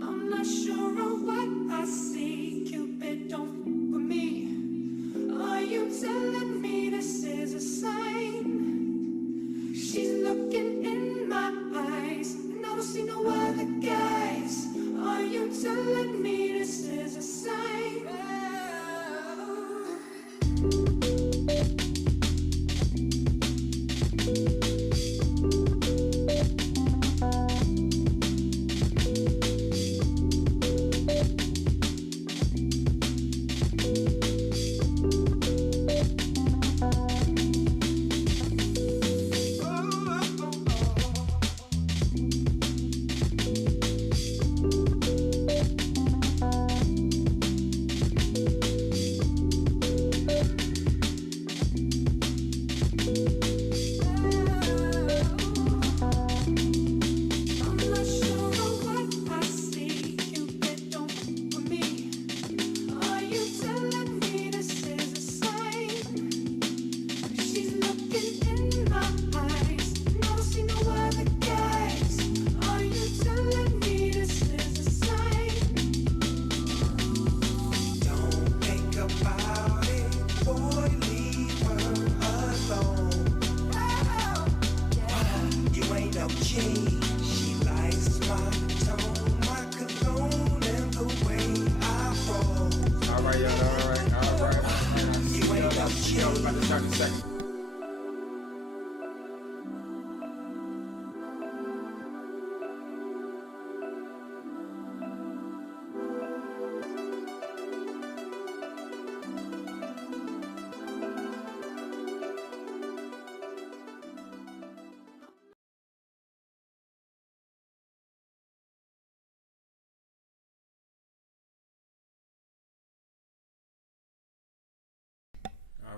I'm not sure of what I see. Cupid, don't f with me. Are you telling me this is a sign? She's looking in my eyes, and I don't see no other guys. Are you telling me this is a sign?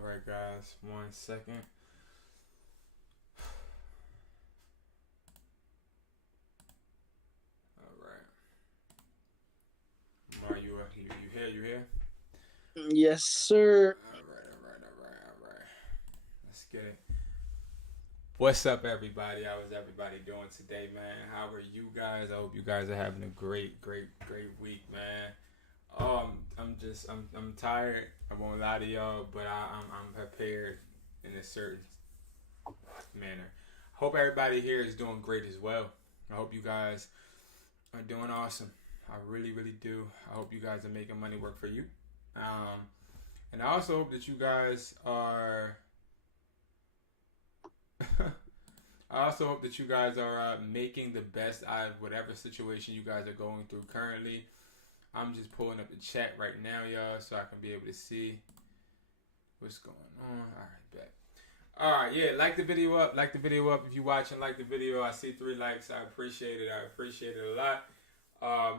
Alright guys, 1 second. Alright. Are you here? You here? Yes, sir. Alright. Let's get it. What's up, everybody? How is everybody doing today, man? How are you guys? I hope you guys are having a great week, man. I'm tired. I won't lie to y'all, but I'm prepared in a certain manner. Hope everybody here is doing great as well. I hope you guys are doing awesome. I really do. I hope you guys are making money work for you. And I also hope that you guys are I also hope that you guys are making the best out of whatever situation you guys are going through currently. I'm just pulling up the chat right now, y'all, so I can be able to see what's going on. All right, bet. All right, yeah, like the video up. Like the video up if you're watching. Like the video. I see 3 likes. I appreciate it. I appreciate it a lot.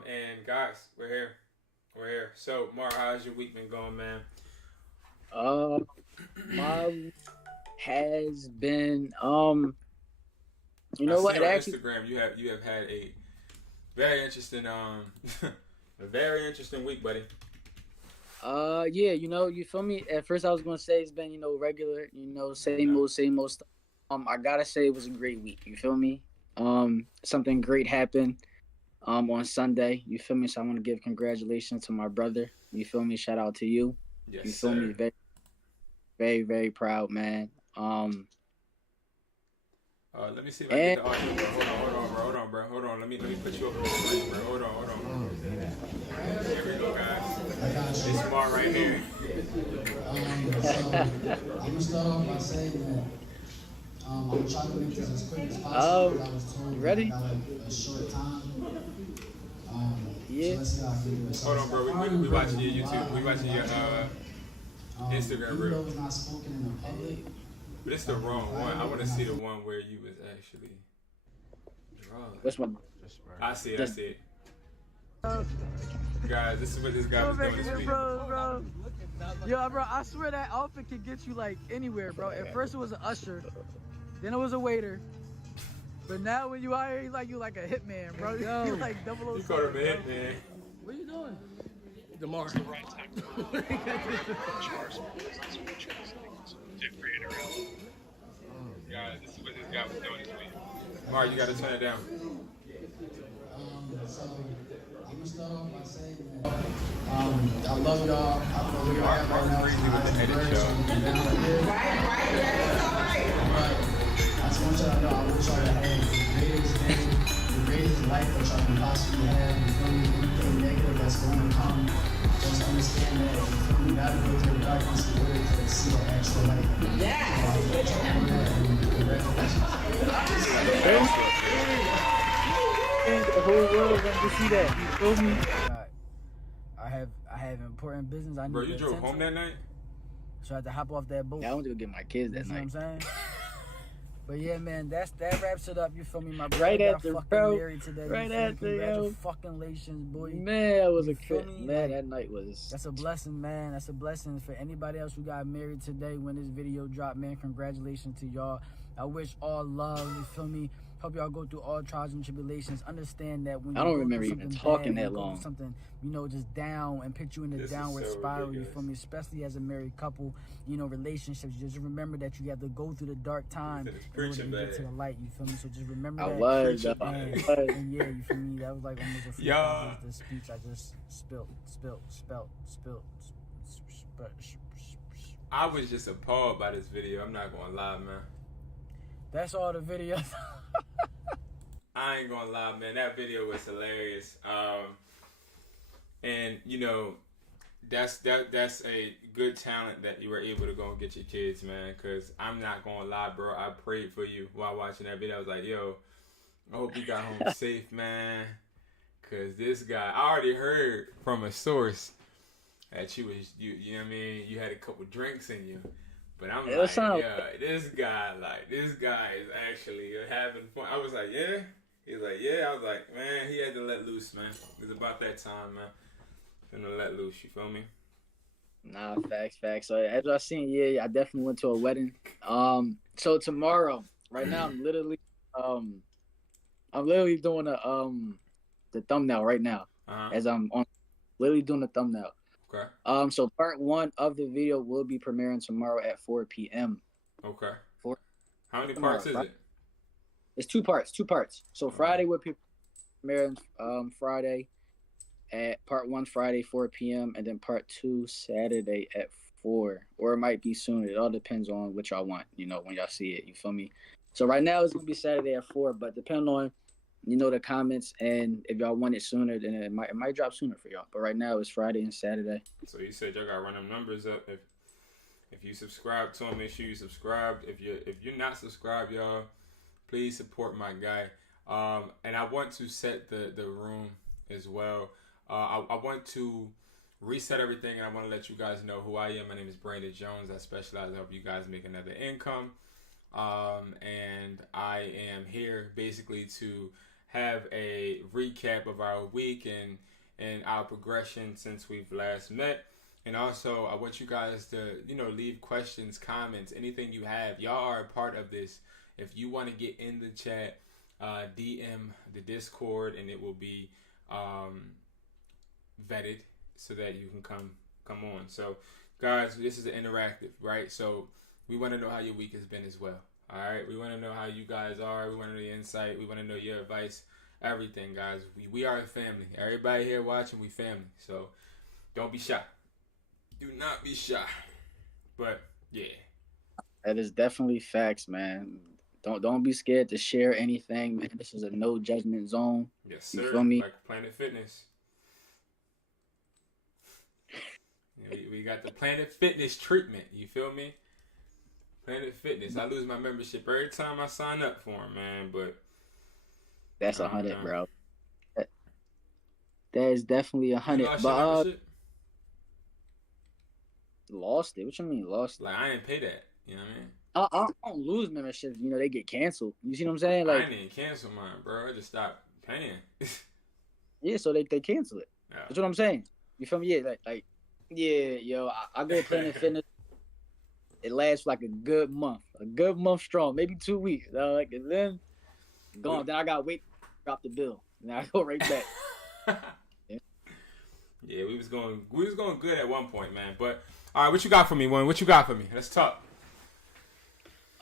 And guys, we're here. We're here. So, Mark, how's your week been going, man? My week has been you know I what? see on Actually, Instagram you have had a very interesting a very interesting week, buddy. yeah, you feel me? At first I was gonna say it's been, regular, same old stuff. I gotta say it was a great week, you feel me? Something great happened on Sunday, you feel me? So I want to give congratulations to my brother, you feel me? Shout out to you. Yes, you feel sir. me? Very, very, very proud, man. Let me see if I can get the audio, bro. Hold on, bro. Hold on. Let me put you up on the screen, bro. Hold on. Here we go, guys. It's Mark right here. So I'm gonna start off by saying that I'm gonna try to make this as quick as possible. I was told you ready? I got like a short time. Yeah. So let's see how I can do it. So Hold on, bro. We watching your YouTube. We watching your Instagram, even bro. though it's not spoken in the public, But it's the wrong one. I want to see the one where you was actually drawing. Which one? I see it. Guys, this is what this guy was doing this week. Bro. Yo, bro, I swear that outfit can get you like anywhere, bro. At first it was an usher, then it was a waiter, but now when you out here, you like a hitman, bro. You like 007. You called him a hitman. What are you doing? DeMar. Guys, this is what this guy was doing this week. Mark, you gotta turn it down. so I'm gonna start off by saying that I love y'all. I don't know where you're at right now. Crazy with the edit, y'all. But I just want y'all to know I want y'all to have the greatest day, the greatest life that y'all can possibly have. You feel me? Anything negative that's going to come, just understand that. You feel me? You gotta go through the darkness in order to see the actual light. The whole world wants to see that. You feel me? I have important business. I need Bro, you to drove attend home to. that night? So I had to hop off that boat. Yeah, I went to go get my kids that You know night. what I'm saying? But yeah, man, that wraps it up. You feel me? My brother Right got after, fucking bro. married today. Right you feel after, me? yo. Congratulations, boy. Man, that was You a feel crit. me? Man, Like, that night was. That's a blessing, man. That's a blessing for anybody else who got married today when this video dropped, man. Congratulations to y'all. I wish all love, you feel me? Hope y'all go through all trials and tribulations. Understand that when you I don't go remember through even something talking bad, that you go through long. something, just down and put you in the This is downward so spiral, ridiculous. you feel me? Especially as a married couple, relationships. Just remember that you have to go through the dark time He said it's in order to preaching get to bad. the light, you feel me? So just remember I that. was. Preaching I bad. was. And yeah, you feel me? That was like almost a Yeah. freestyle. The speech I just spilled. I was just appalled by this video. I'm not gonna lie, man. That's all the videos. I ain't gonna lie, man. That video was hilarious. And that's a good talent that you were able to go and get your kids, man. Cause I'm not gonna lie, bro. I prayed for you while watching that video. I was like, yo, I hope you got home safe, man. Cause this guy, I already heard from a source that you know what I mean? You had a couple drinks in you. But I'm It like, sound- yeah, this guy is actually having fun. I was like, yeah. He's like, yeah. I was like, man, he had to let loose, man. It was about that time, man. Finna let loose, you feel me? Nah, facts. So as I seen, yeah, I definitely went to a wedding. So tomorrow, right now, I'm literally doing the thumbnail right now. As I'm literally doing the thumbnail. Okay. So part 1 of the video will be premiering tomorrow at 4 p.m. Okay. 4. How many Tomorrow, parts is right? it? It's 2 parts. So Friday will be premiering Friday at part 1 Friday 4 p.m. and then part 2 Saturday at 4, or it might be sooner. It all depends on what y'all want. When y'all see it. You feel me? So right now it's gonna be Saturday at 4, but depending on the comments, and if y'all want it sooner, then it might drop sooner for y'all. But right now it's Friday and Saturday. So you said y'all gotta run them numbers up. If you subscribe to him, make sure you subscribe. If you're not subscribed, y'all, Please support my guy. And I want to set the room as well. I want to reset everything, and I want to let you guys know who I am. My name is Brandon Jones. I specialize in helping you guys make another income. And I am here basically to have a recap of our week and our progression since we've last met. And also, I want you guys to, leave questions, comments, anything you have. Y'all are a part of this. If you want to get in the chat, DM the Discord, and it will be vetted so that you can come on. So, guys, this is an interactive, right? So, we want to know how your week has been as well. All right? We want to know how you guys are. We want to know your insight. We want to know your advice. Everything, guys. We are a family. Everybody here watching, we family. So, don't be shy. Do not be shy. But, yeah. That is definitely facts, man. Don't be scared to share anything, man. This is a no judgment zone. Yes, sir. You feel me? Like Planet Fitness. We got the Planet Fitness treatment. You feel me? Planet Fitness. I lose my membership every time I sign up for them, man. But that's 100, bro. That is definitely 100. But lost it. What you mean lost it? Like I didn't pay that. You know what I mean? I don't lose memberships. They get canceled. You see what I'm saying? Like I didn't cancel mine, bro. I just stopped paying. yeah, so they cancel it. Yeah. That's what I'm saying. You feel me? Yeah, yeah, yo, I go Planet Fitness. It lasts like a good month strong, maybe 2 weeks. And then gone. Then I got to wait, drop the bill. Now I go right back. Yeah, we was going good at one point, man. But all right, what you got for me, Warren? What you got for me? Let's talk.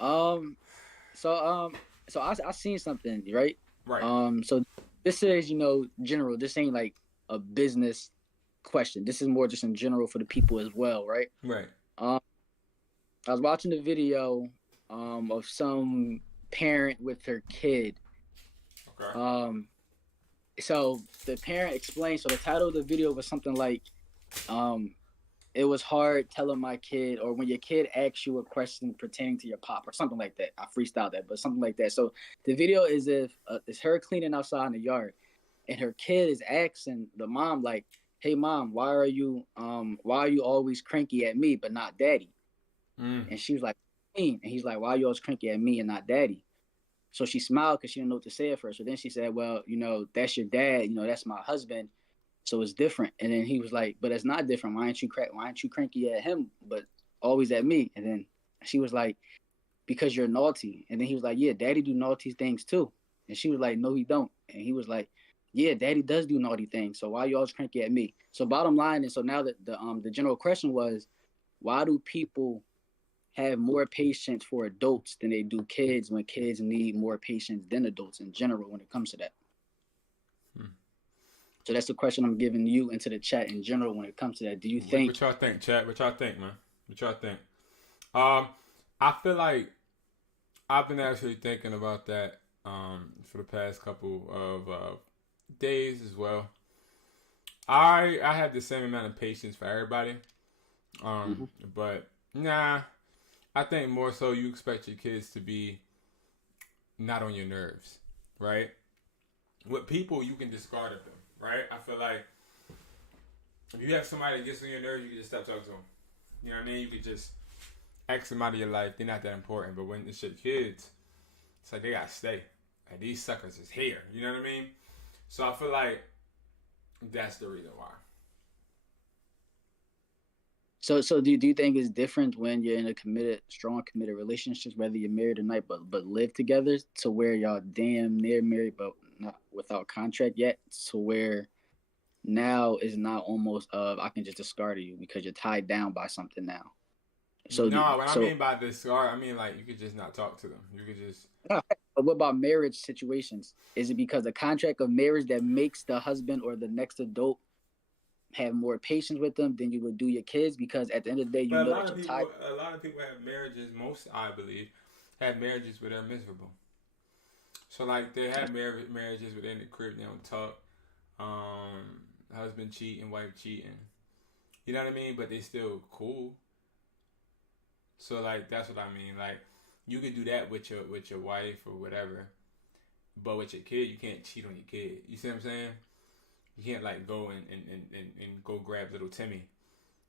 So I seen something, right? Right. So this is, general. This ain't like a business question. This is more just in general for the people as well, right? Right. I was watching the video of some parent with her kid. Okay. So the parent explained, so the title of the video was something like, it was hard telling my kid, or when your kid asks you a question pertaining to your pop, or something like that. I freestyled that, but something like that. So the video is it's her cleaning outside in the yard, and her kid is asking the mom, like, "Hey mom, why are you always cranky at me but not daddy?" And she was like, and he's like, "Why are you always cranky at me and not daddy?" So she smiled because she didn't know what to say at first. So then she said, "Well, that's your dad. That's my husband. So it's different." And then he was like, "But it's not different. Why aren't you cranky at him, but always at me?" And then she was like, "Because you're naughty." And then he was like, "Yeah, daddy do naughty things too." And she was like, "No, he don't." And he was like, "Yeah, daddy does do naughty things. So why you always cranky at me?" So bottom line, and so now that the general question was, why do people have more patience for adults than they do kids, when kids need more patience than adults in general when it comes to that? So that's the question I'm giving you into the chat in general when it comes to that. Do you think? What y'all think, chat? What y'all think, man? What y'all think? I feel like I've been actually thinking about that for the past couple of days as well. I have the same amount of patience for everybody, but nah, I think more so you expect your kids to be not on your nerves, right? With people, you can discard of them, right? I feel like if you have somebody that gets on your nerves, you can just stop talking to them. You know what I mean? You could just X them out of your life. They're not that important. But when it's your kids, it's like they gotta stay. Like these suckers is here. You know what I mean? So I feel like that's the reason why. So do you think it's different when you're in a strong committed relationships, whether you're married or not, but live together, to where y'all damn near married but not without contract yet, to where now is not almost of I can just discard you because you're tied down by something now? So I mean by discard, I mean like you could just not talk to them. You could just. But what about marriage situations? Is it because the contract of marriage that makes the husband or the next adult have more patience with them than you would do your kids? Because at the end of the day, know that you're tied. A lot of people have marriages. Most, I believe, have marriages where they're miserable. So like they have marriages where they're in the crib, they don't talk. Husband cheating, wife cheating. You know what I mean? But they still cool. So like that's what I mean. Like you can do that with your wife or whatever, but with your kid, you can't cheat on your kid. You see what I'm saying? You can't like go and go grab little Timmy,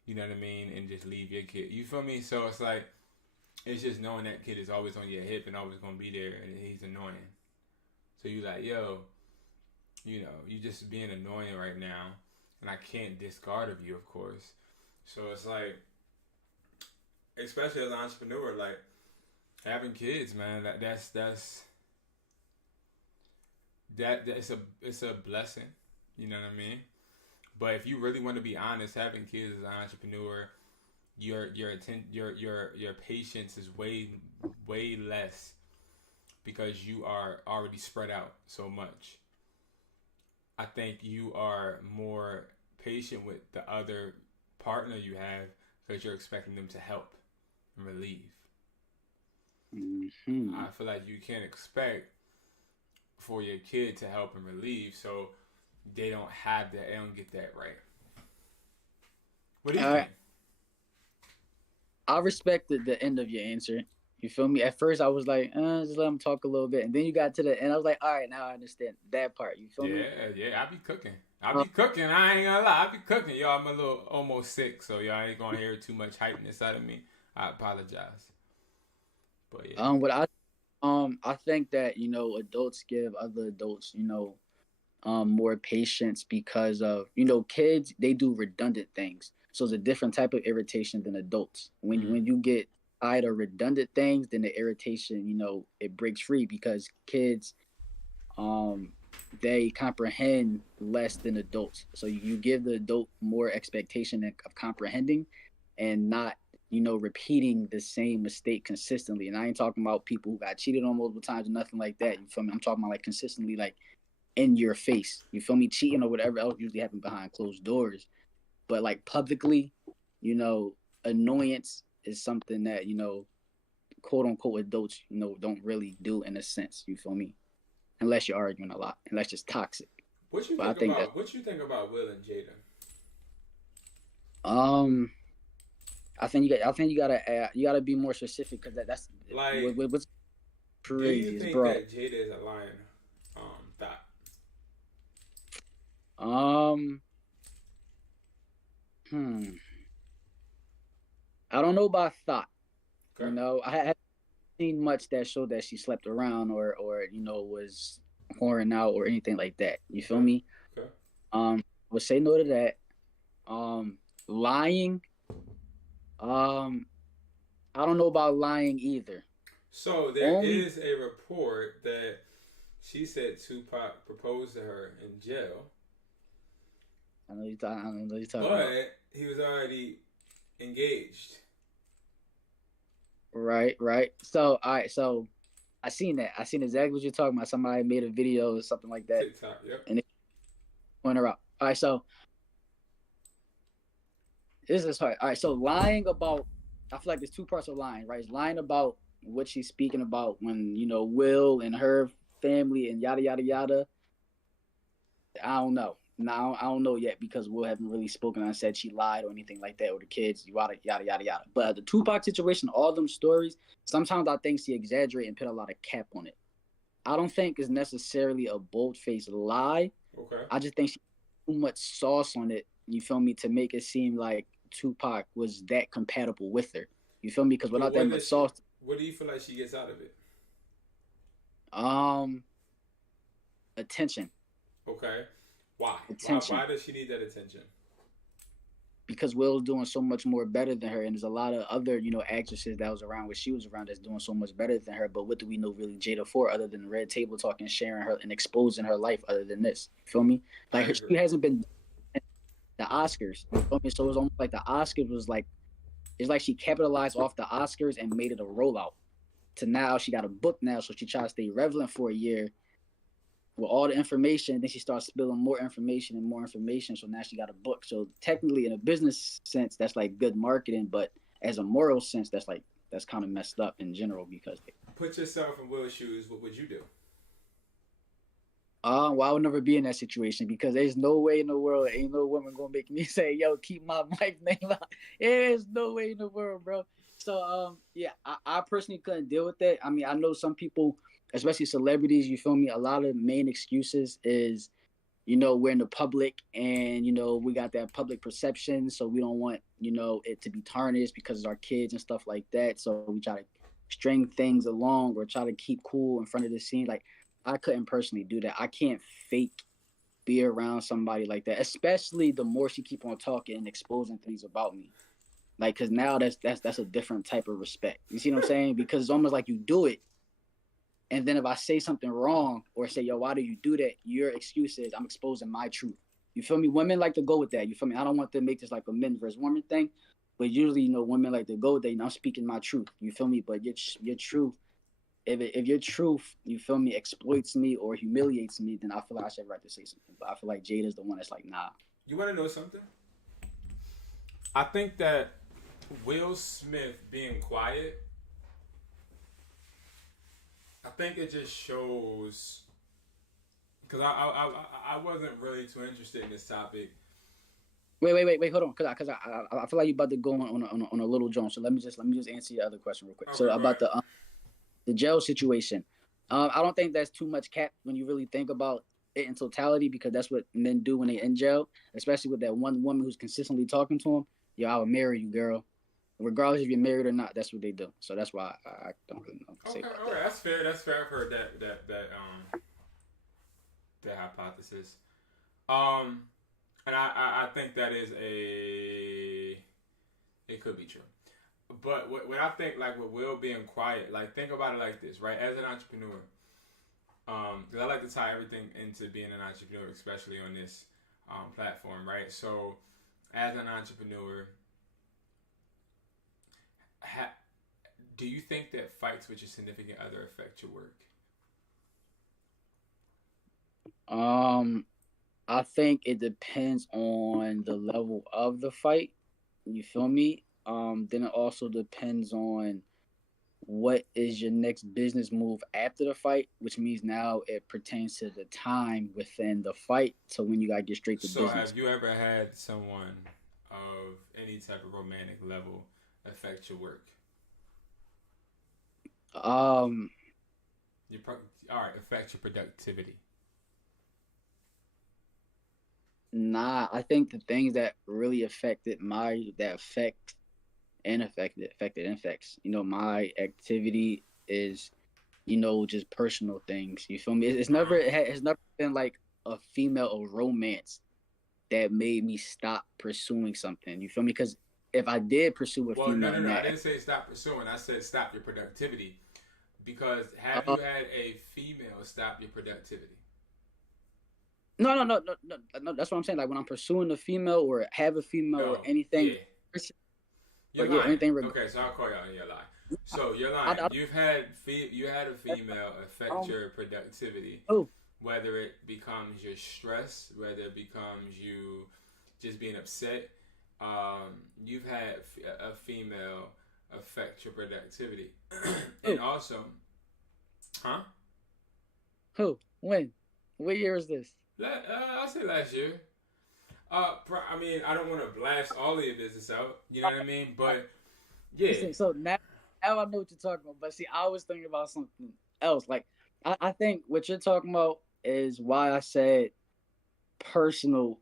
you know what I mean, and just leave your kid. You feel me? So it's like, it's just knowing that kid is always on your hip and always gonna be there, and he's annoying. So you like, yo, you know, you just being annoying right now, and I can't discard of you, of course. So it's like, especially as an entrepreneur, like having kids, man, it's a blessing. You know what I mean? But if you really want to be honest, having kids as an entrepreneur, your patience is way less because you are already spread out so much. I think you are more patient with the other partner you have because you're expecting them to help and relieve. Mm-hmm. I feel like you can't expect for your kid to help and relieve, so they don't get that right. What do you think? I respected the end of your answer. You feel me? At first, I was like, just let him talk a little bit. And then you got to the end. I was like, all right, now I understand that part. You feel me? Yeah, I be cooking. I ain't gonna lie. I be cooking. Y'all, I'm a little almost sick, so y'all ain't gonna hear too much hypeness out of me. I apologize. But yeah. I think that, you know, adults give other adults, you know, more patience because of, you know, kids, they do redundant things. So it's a different type of irritation than adults. When you get tired of redundant things, then the irritation, you know, it breaks free because kids, they comprehend less than adults. So you give the adult more expectation of comprehending and not, you know, repeating the same mistake consistently. And I ain't talking about people who got cheated on multiple times or nothing like that. You feel me? I'm talking about like consistently, like in your face. You feel me? Cheating or whatever else usually happen behind closed doors. But like publicly, you know, annoyance is something that, you know, quote unquote adults, you know, don't really do in a sense. You feel me? Unless you're arguing a lot, unless it's toxic. What you think about Will and Jada? I think you gotta be more specific because that's like what's crazy. Do you think bro. that Jada is a lying thought? I don't know about thought. Okay. You know, I haven't seen much that showed that she slept around or you know was whoring out or anything like that. You feel me? Okay. I would say no to that. Lying. I don't know about lying either. So there is a report that she said Tupac proposed to her in jail. I know you're talking but about. He was already engaged. Right. So, all right. So, I seen that. I seen exactly what you're talking about. Somebody made a video or something like that. TikTok, yep. And it went around. All right. So, this is hard. All right. So, lying about, I feel like there's two parts of lying, right? It's lying about what she's speaking about when, you know, Will and her family and yada, yada, yada. I don't know. Now, I don't know yet because Will haven't really spoken and said she lied or anything like that, or the kids, yada, yada, yada, yada. But the Tupac situation, all them stories, sometimes I think she exaggerate and put a lot of cap on it. I don't think it's necessarily a bold-faced lie. Okay. I just think she put too much sauce on it, you feel me, to make it seem like Tupac was that compatible with her. You feel me? Because without that much sauce... What do you feel like she gets out of it? Attention. Okay. Why? Attention. Why does she need that attention? Because Will's doing so much more better than her, and there's a lot of other, you know, actresses that was around when she was around that's doing so much better than her. But what do we know really Jada for other than Red Table Talk and sharing her and exposing her life other than this? You feel me? Like she hasn't been the Oscars. You feel me? So it was almost like the Oscars was like, it's like she capitalized off the Oscars and made it a rollout. To now she got a book now, so she tried to stay relevant for a year with all the information. Then she starts spilling more information and more information. So now she got a book. So technically, in a business sense, that's like good marketing. But as a moral sense, that's kind of messed up in general because. Put yourself in Will's shoes. What would you do? Well, I would never be in that situation because there's no way in the world, ain't no woman gonna make me say, "Yo, keep my wife's name out." There's no way in the world, bro. So yeah, I personally couldn't deal with that. I mean, I know some people, especially celebrities, you feel me, a lot of main excuses is, we're in the public and we got that public perception, so we don't want, it to be tarnished because of our kids and stuff like that. So we try to string things along or try to keep cool in front of the scene. Like I couldn't personally do that. I can't fake be around somebody like that, especially the more she keep on talking and exposing things about me. Like, cause now that's a different type of respect. You see what I'm saying? Because it's almost like you do it, and then if I say something wrong or say, yo, why do you do that? Your excuse is I'm exposing my truth. You feel me? Women like to go with that. You feel me? I don't want to make this like a men versus women thing, but usually, women like to go with that. I'm speaking my truth. You feel me? But your truth, if your truth, you feel me, exploits me or humiliates me, then I feel like I should have right to say something. But I feel like Jada's the one that's like, nah. You want to know something? I think that Will Smith being quiet, I think it just shows, because I wasn't really too interested in this topic. Wait, hold on, cause I feel like you about to go on a little Jones. So let me just answer your other question real quick. Okay, So about the jail situation, I don't think that's too much cap when you really think about it in totality, because that's what men do when they in jail, especially with that one woman who's consistently talking to him. Yo, I would marry you, girl. Regardless if you're married or not, that's what they do. So that's why I don't really know what to say about that. That's fair. That's fair. I've heard that hypothesis. And I think that is it could be true. But what I think, like with Will being quiet, like think about it like this, right? As an entrepreneur, because I like to tie everything into being an entrepreneur, especially on this platform, right? So, as an entrepreneur, do you think that fights with your significant other affect your work? I think it depends on the level of the fight. You feel me? Then it also depends on what is your next business move after the fight, which means now it pertains to the time within the fight. So when you gotta get straight to business. So have you ever had someone of any type of romantic level affect your work? All right, affect your productivity. Nah, I think the things that really affected my activity is, just personal things. You feel me? It's never been like a female or romance that made me stop pursuing something. You feel me? Because if I did pursue a female, no. I didn't say stop pursuing. I said stop your productivity. Because have you had a female stop your productivity? No. That's what I'm saying. Like when I'm pursuing a female or have a female or anything. Yeah. You're lying. Anything okay, so I'll call you out on your lie. So you're lying. You had a female affect your productivity. Oh. Whether it becomes your stress, whether it becomes you just being upset, you've had a female affect your productivity. And also, huh? Who? When? What year is this? I'll say last year. I mean, I don't want to blast all of your business out. You know what I mean? But yeah. So now I know what you're talking about. But see, I was thinking about something else. Like I think what you're talking about is why I said personal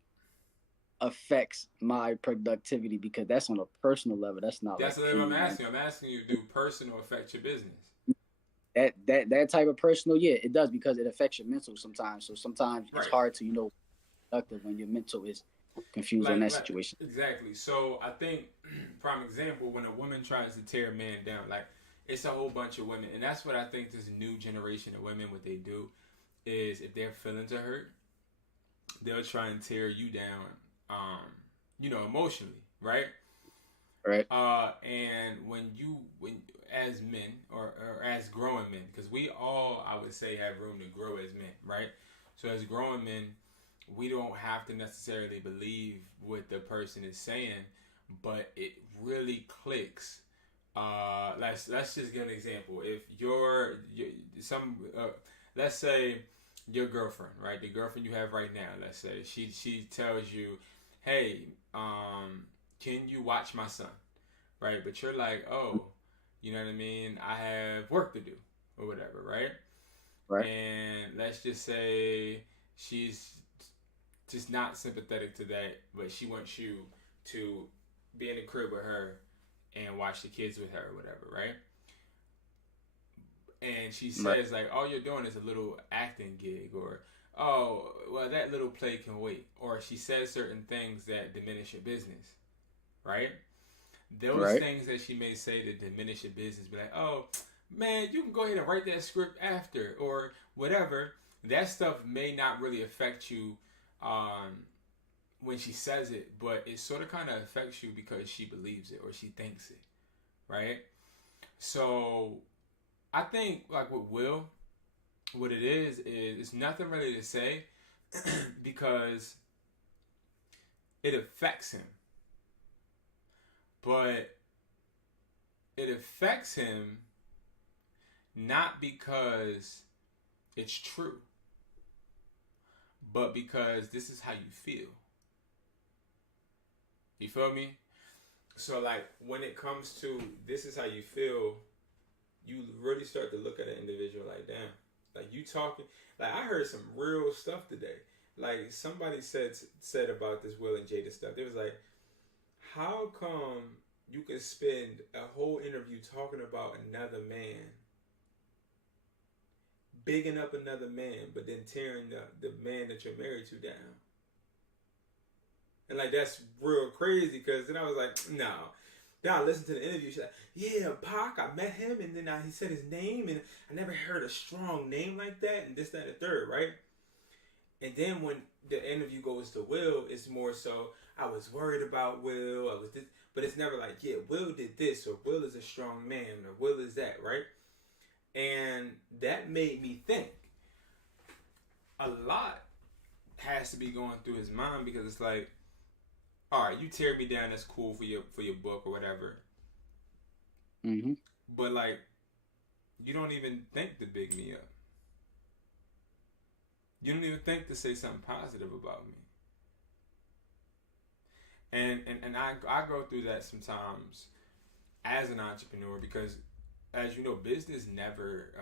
affects my productivity, because that's on a personal level. That's not. That's what I'm asking. I'm asking you, do personal affect your business? That type of personal, yeah, it does, because it affects your mental sometimes. So sometimes it's hard to productive when your mental is confused in that situation. Exactly. So I think, prime example, when a woman tries to tear a man down, like it's a whole bunch of women, and that's what I think this new generation of women, what they do is if their feelings are hurt, they'll try and tear you down, emotionally, right? Right. And when as men or as growing men, because we all, I would say, have room to grow as men, right? So as growing men, we don't have to necessarily believe what the person is saying, but it really clicks. Let's just give an example. If let's say your girlfriend, right? The girlfriend you have right now, let's say she tells you, hey, can you watch my son? right? But you're like, oh, you know what I mean? I have work to do or whatever, right? Right. And let's just say she's just not sympathetic to that, but she wants you to be in the crib with her and watch the kids with her or whatever, right? And she says like, all you're doing is a little acting gig, or oh, well, that little play can wait, or she says certain things that diminish your business, right? Those things that she may say to diminish your business, be like, oh man, you can go ahead and write that script after, or whatever. That stuff may not really affect you when she says it, but it sort of kind of affects you because she believes it or she thinks it, right? So I think like with Will, what it is it's nothing really to say because it affects him. But it affects him not because it's true, but because this is how you feel. You feel me? So like when it comes to this is how you feel, you really start to look at an individual like, damn, like you talking, like I heard some real stuff today. Like somebody said about this Will and Jada stuff. It was like, how come you can spend a whole interview talking about another man, bigging up another man, but then tearing the man that you're married to down? And like that's real crazy because then I was like, no. Then I listened to the interview. She's like, yeah, Pac, I met him, and then he said his name, and I never heard a strong name like that, and this, that, and the third, right? And then when the interview goes to Will, it's more so, I was worried about Will, I was this, but it's never like, yeah, Will did this, or Will is a strong man, or Will is that, right? And that made me think a lot has to be going through his mind because it's like, all right, you tear me down, that's cool for your book or whatever. Mm-hmm. But like, you don't even think to big me up. You don't even think to say something positive about me. And I go through that sometimes as an entrepreneur because, as you know, business never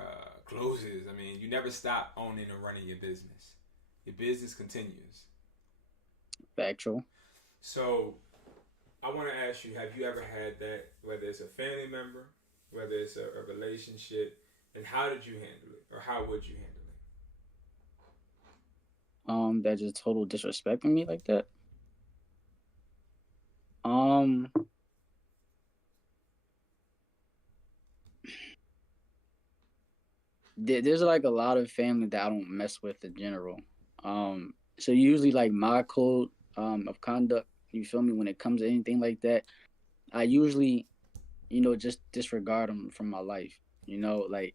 closes. I mean, you never stop owning and running your business. Your business continues. Factual. So, I want to ask you, have you ever had that, whether it's a family member, whether it's a relationship, and how did you handle it? Or how would you handle it? That just total disrespecting me like that. There's like a lot of family that I don't mess with in general. So usually like my code of conduct, you feel me, when it comes to anything like that, I usually, just disregard them from my life. Like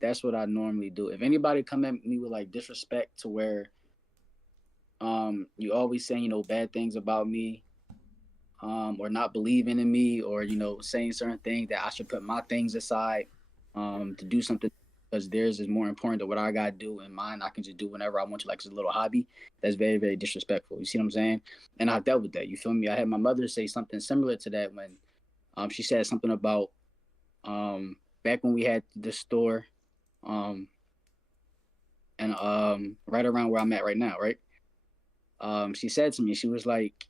that's what I normally do. If anybody come at me with like disrespect to where you always saying, bad things about me, or not believing in me, or, saying certain things that I should put my things aside to do something because theirs is more important than what I got to do, and mine I can just do whenever I want to, like it's a little hobby. That's very, very disrespectful. You see what I'm saying? And I dealt with that. You feel me? I had my mother say something similar to that when she said something about back when we had the store and right around where I'm at right now, right? She said to me, she was like,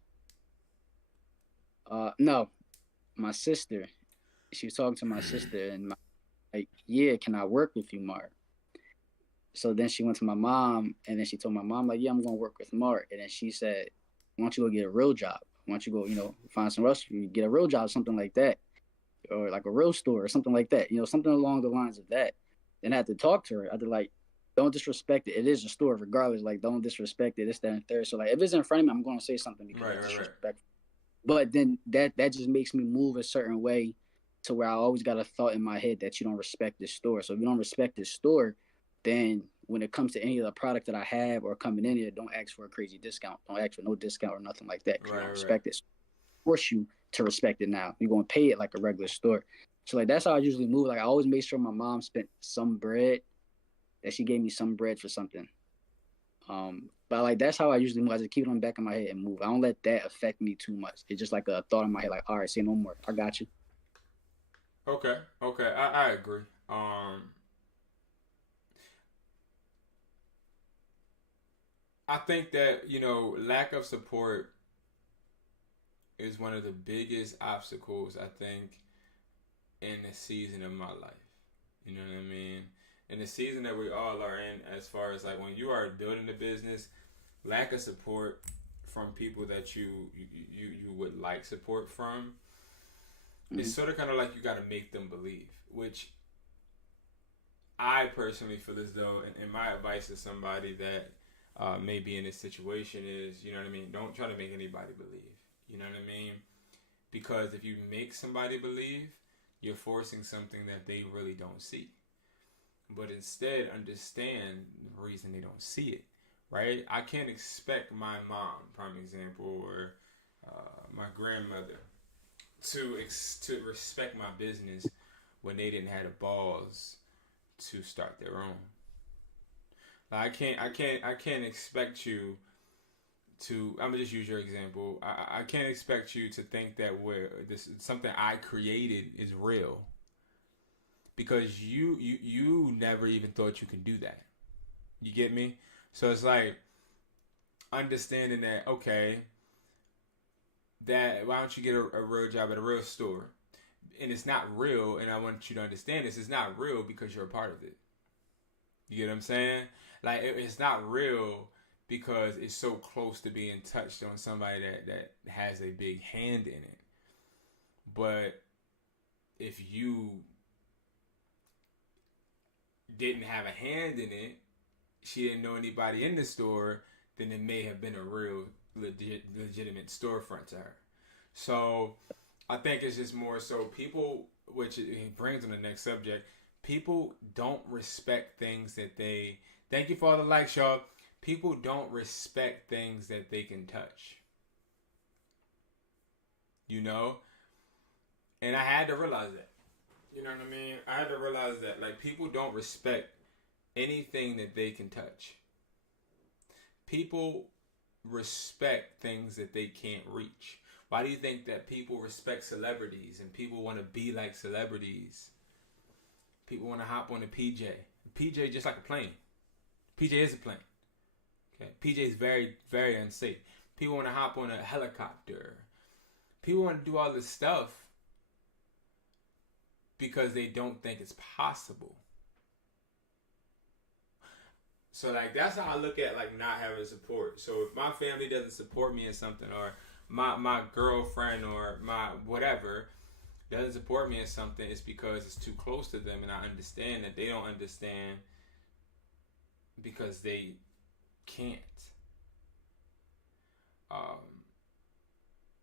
no, my sister. She was talking to my sister and like, yeah, can I work with you, Mark? So then she went to my mom and then she told my mom, like, yeah, I'm going to work with Mark. And then she said, why don't you go get a real job? Why don't you go, find somewhere else, you get a real job, something like that. Or like a real store or something like that, something along the lines of that. Then I had to talk to her. I had to like, don't disrespect it. It is a store regardless. Like, don't disrespect it. This, that, and third. So like, if it's in front of me, I'm going to say something because it's disrespectful. Right. But then that just makes me move a certain way to where I always got a thought in my head that you don't respect this store. So if you don't respect this store, then when it comes to any of the product that I have or coming in here, don't ask for a crazy discount. Don't ask for no discount or nothing like that. Right, you don't respect it. So force you to respect it now. You're going to pay it like a regular store. So like, that's how I usually move. Like, I always make sure my mom spent some bread, that she gave me some bread for something. But like, that's how I usually move. I just keep it on the back of my head and move. I don't let that affect me too much. It's just like a thought in my head, like, all right, say no more. I got you. Okay. Okay. I agree. I think that, lack of support is one of the biggest obstacles, I think, in the season of my life. You know what I mean? In the season that we all are in, as far as like when you are building the business, lack of support from people that you would like support from, it's sort of kind of like you got to make them believe, which I personally feel as though, and my advice to somebody that may be in this situation is, you know what I mean, don't try to make anybody believe. You know what I mean? Because if you make somebody believe, you're forcing something that they really don't see. But instead, understand the reason they don't see it, right? I can't expect my mom, prime example, or my grandmother to respect my business when they didn't have the balls to start their own. Like, I can't expect you to. I'm gonna just use your example. I can't expect you to think that this something I created is real, because you never even thought you could do that. You get me? So it's like understanding that, okay, that why don't you get a real job at a real store? And it's not real, and I want you to understand this, it's not real because you're a part of it. You get what I'm saying? Like, it's not real because it's so close to being touched on somebody that has a big hand in it. But if you didn't have a hand in it, she didn't know anybody in the store, then it may have been a real legitimate storefront to her. So I think it's just more so people, which it brings on the next subject, people don't respect things that they, thank you for all the likes, y'all. People don't respect things that they can touch. You know? And I had to realize that. You know what I mean? I had to realize that. Like, people don't respect anything that they can touch. People respect things that they can't reach. Why do you think that people respect celebrities and people want to be like celebrities? People want to hop on a PJ. PJ just like a plane. PJ is a plane. Okay, PJ is very, very unsafe. People want to hop on a helicopter. People want to do all this stuff because they don't think it's possible. So, like, that's how I look at, like, not having support. So if my family doesn't support me in something, or my girlfriend or my whatever doesn't support me in something, it's because it's too close to them, and I understand that they don't understand because they can't.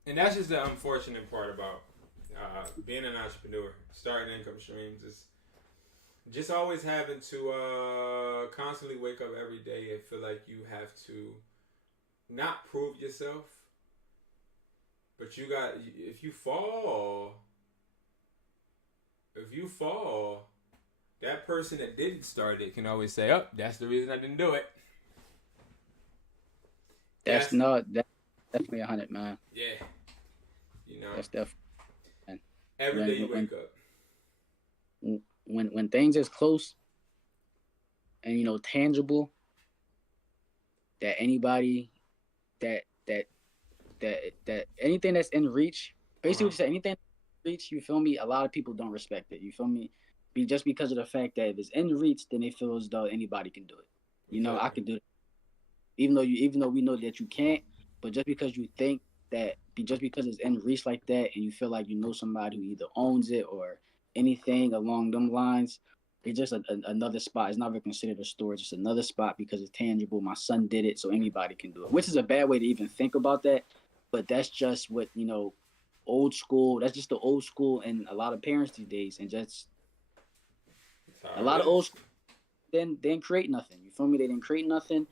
And that's just the unfortunate part about being an entrepreneur, starting income streams, is just always having to constantly wake up every day and feel like you have to not prove yourself, but you got, if you fall, that person that didn't start it can always say, oh, that's the reason I didn't do it. That's definitely 100, man. Yeah. You know. That's definitely. Every day you wake up. When things is close and, you know, tangible, that anybody that anything that's in reach, basically what you say, anything in reach, you feel me, a lot of people don't respect it, you feel me, just because of the fact that if it's in reach, then they feel as though anybody can do it. You know, I could do it, even though we know that you can't. But just because you think that, just because it's in reach like that, and you feel like you know somebody who either owns it or anything along them lines, it's just another spot. It's never considered a store. It's just another spot because it's tangible. My son did it, so anybody can do it, which is a bad way to even think about that. But that's just what, you know, old school. That's just the old school and a lot of parents these days. And just a lot of old school didn't create nothing. You feel me? They didn't create nothing.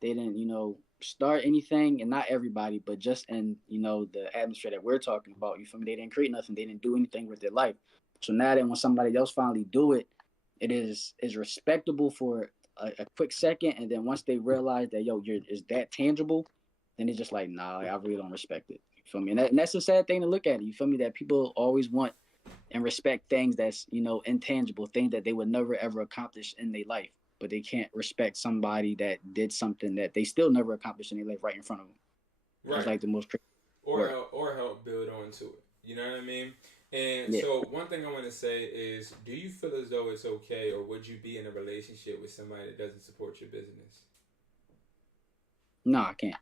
They didn't, you know, start anything, and not everybody, but just in, you know, the atmosphere that we're talking about, you feel me? They didn't create nothing. They didn't do anything with their life. So now that when somebody else finally do it, it is respectable for a quick second, and then once they realize that, yo, is that tangible, then it's just like, nah, I really don't respect it. You feel me? And that's a sad thing to look at. You feel me? That people always want and respect things that's, intangible, things that they would never ever accomplish in their life. But they can't respect somebody that did something that they still never accomplished in their life right in front of them. Right. That's like the most crazy word. Or help build onto it. You know what I mean? And Yeah. so one thing I want to say is, do you feel as though it's okay, or would you be in a relationship with somebody that doesn't support your business? No, I can't.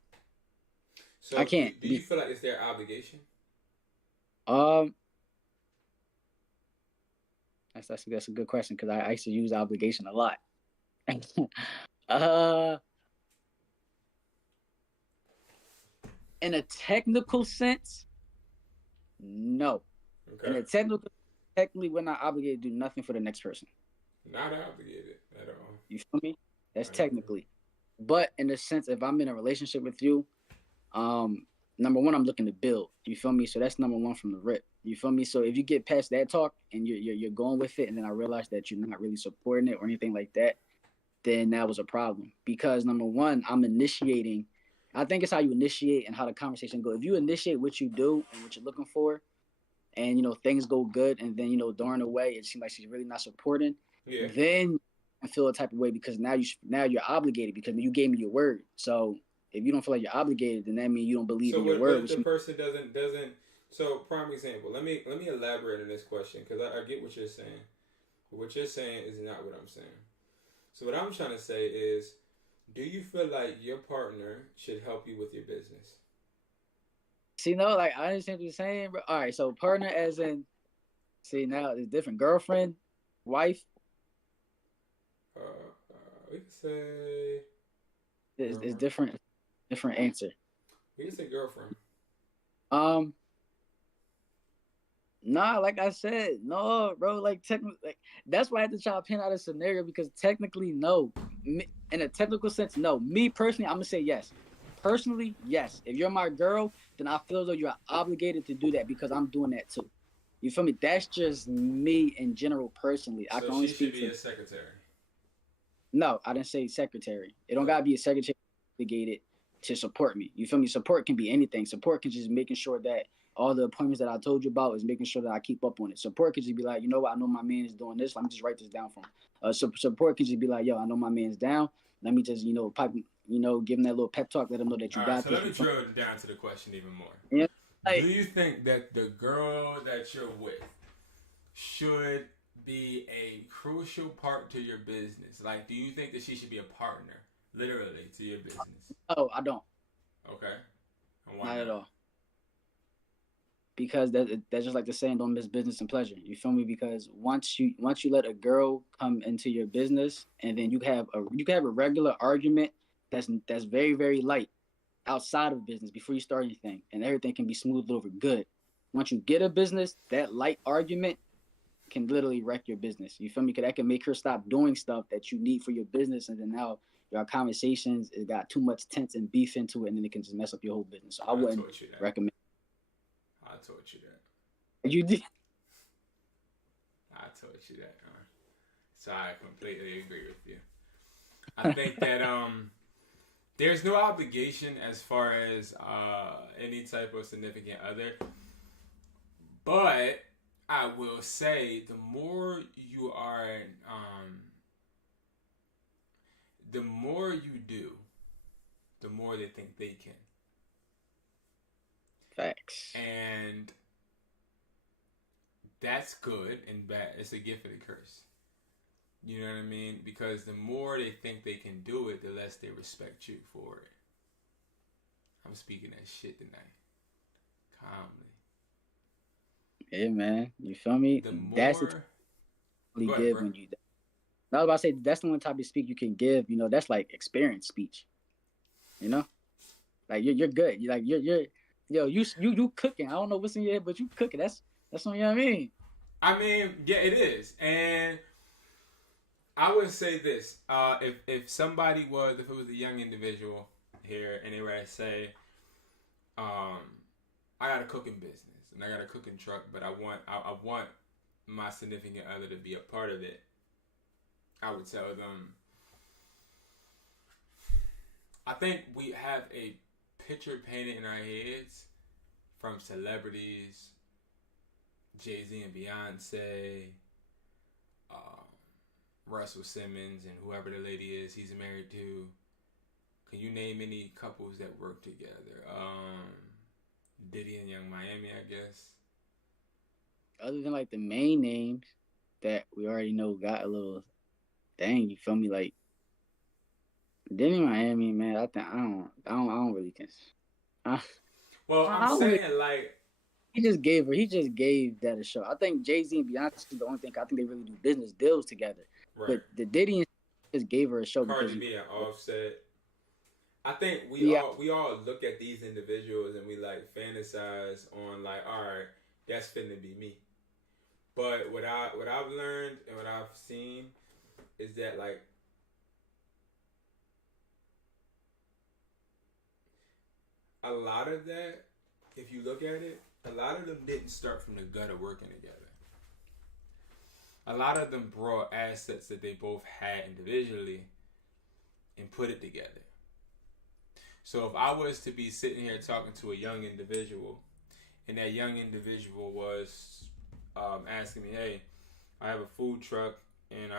So I can't. Do you feel like it's their obligation? That's a good question, because I used to use obligation a lot. uh, in a technical sense, no. Okay. In a technically, we're not obligated to do nothing for the next person. Not obligated at all. You feel me? That's Right. technically. But in the sense, if I'm in a relationship with you, number one, I'm looking to build. You feel me? So that's number one from the rip. You feel me? So if you get past that talk and you're going with it, and then I realize that you're not really supporting it or anything like that, then that was a problem. Because number one, I'm initiating. I think it's how you initiate and how the conversation goes. If you initiate what you do and what you're looking for, and things go good, and then during the way it seems like she's really not supporting, Yeah. then I feel a type of way, because now you're obligated, because you gave me your word. So if you don't feel like you're obligated, then that means you don't believe in your word. What if the person doesn't? So prime example. Let me elaborate on this question, because I get what you're saying. But what you're saying is not what I'm saying. So what I'm trying to say is, do you feel like your partner should help you with your business? See, no, like, I understand what you're saying, bro. All right, so partner as in, see, now it's different. Girlfriend, wife. We can say It's different. Different answer. We can say girlfriend. Nah, like I said, no, bro. Like, technically, that's why I had to try to pin out a scenario, because technically, no. In a technical sense, no. Me personally, I'm gonna say yes. Personally, yes. If you're my girl, then I feel as though you're obligated to do that, because I'm doing that too. You feel me? That's just me in general, personally. I can only speak for. So she should be a secretary. No, I didn't say secretary. It don't gotta be a secretary obligated to support me. You feel me? Support can be anything. Support can just making sure that all the appointments that I told you about is making sure that I keep up on it. Support can just be like, you know what, I know my man is doing this. Let me just write this down for him. Support can just be like, yo, I know my man's down. Let me just, pipe, give him that little pep talk. Let him know that you got this. So let me drill down to the question even more. Yeah. Do you think that the girl that you're with should be a crucial part to your business? Like, do you think that she should be a partner, literally, to your business? Oh, I don't. Okay. Not at all. Because that's just like the saying, don't miss business and pleasure. You feel me? Because once you let a girl come into your business, and then you have a regular argument that's very, very light outside of business before you start anything, and everything can be smoothed over good. Once you get a business, that light argument can literally wreck your business. You feel me? Because that can make her stop doing stuff that you need for your business, and then now your conversations, it got too much tense and beef into it, and then it can just mess up your whole business. So I wouldn't recommend. I taught you that. You did. I taught you that. So I completely agree with you. I think that there's no obligation as far as any type of significant other, but I will say the more you are, the more you do, the more they think they can. Facts. And that's good and bad. It's a gift and a curse. You know what I mean? Because the more they think they can do it, the less they respect you for it. I'm speaking that shit tonight. Calmly. Yeah, man. You feel me? The more... That's really good when you... I was about to say, that's the only type of speak you can give. That's like experience speech. Like, you're good. You cooking. I don't know what's in your head, but you cooking. That's what I mean. I mean, yeah, it is. And I would say this. If it was a young individual here, and they were to say, I got a cooking business and I got a cooking truck, but I want my significant other to be a part of it, I would tell them, I think we have a picture painted in our heads from celebrities, Jay-Z and Beyonce, um, Russell Simmons and whoever the lady is he's married to. Can you name any couples that work together? Diddy and Young Miami, I guess. Other than like the main names that we already know got a little thing, you feel me? Like Diddy Miami, man. I don't really consider. Well, I'm saying like He just gave that a show. I think Jay-Z and Beyonce is the only thing I think they really do business deals together. right. But the Diddy just gave her a show Cardi because B and Offset. I think we all look at these individuals and we like fantasize on like, all right, that's finna be me. But what I've learned and what I've seen is that like a lot of that, if you look at it, a lot of them didn't start from the gutter working together. A lot of them brought assets that they both had individually and put it together. So if I was to be sitting here talking to a young individual, and that young individual was asking me, "Hey, I have a food truck, and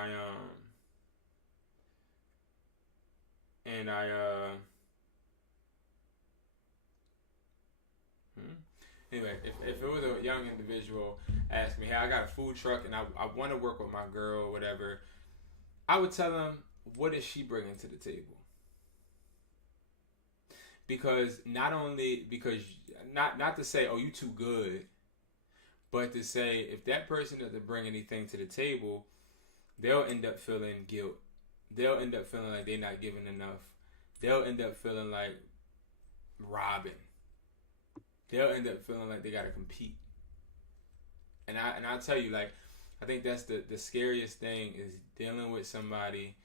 anyway, if it was a young individual asking me, hey, I got a food truck, and I want to work with my girl or whatever," I would tell them, what is she bringing to the table? Because not to say, oh, you too good, but to say if that person doesn't bring anything to the table, they'll end up feeling guilt. They'll end up feeling like they're not giving enough. They'll end up feeling like robbing. They'll end up feeling like they gotta compete. And I'll tell you, like, I think that's the scariest thing is dealing with somebody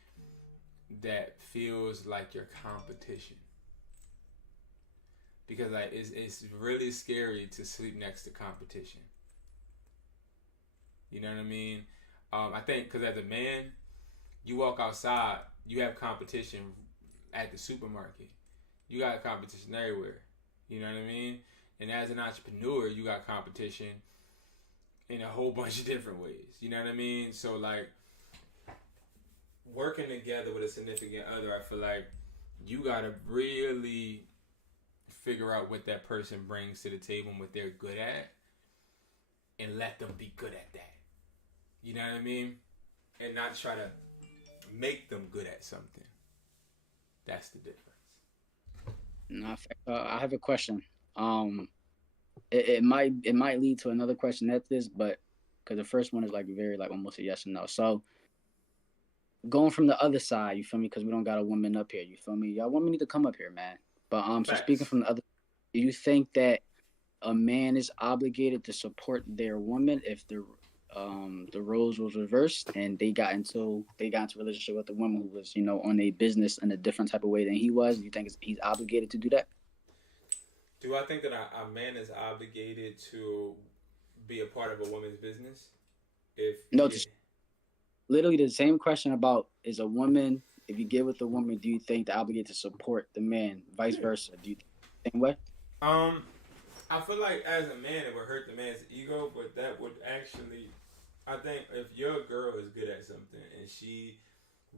that feels like your competition. Because like it's really scary to sleep next to competition. You know what I mean? I think because as a man, you walk outside, you have competition at the supermarket. You got competition everywhere. You know what I mean? And as an entrepreneur, you got competition in a whole bunch of different ways. You know what I mean? So like working together with a significant other, I feel like you gotta really figure out what that person brings to the table and what they're good at, and let them be good at that. You know what I mean? And not try to make them good at something. That's the difference. No, I have a question. It might lead to another question at this, but because the first one is like very like almost a yes or no. So going from the other side, you feel me? Because we don't got a woman up here, you feel me? Y'all women need to come up here, man. But so speaking from the other, do you think that a man is obligated to support their woman if the roles was reversed and they got into a relationship with a woman who was, on a business in a different type of way than he was? Do you think he's obligated to do that? Do I think that a man is obligated to be a part of a woman's business? Literally the same question about if you get with a woman, do you think they're obligated to support the man? Vice versa. Do you think the same way? I feel like as a man, it would hurt the man's ego, but that would actually, I think if your girl is good at something and she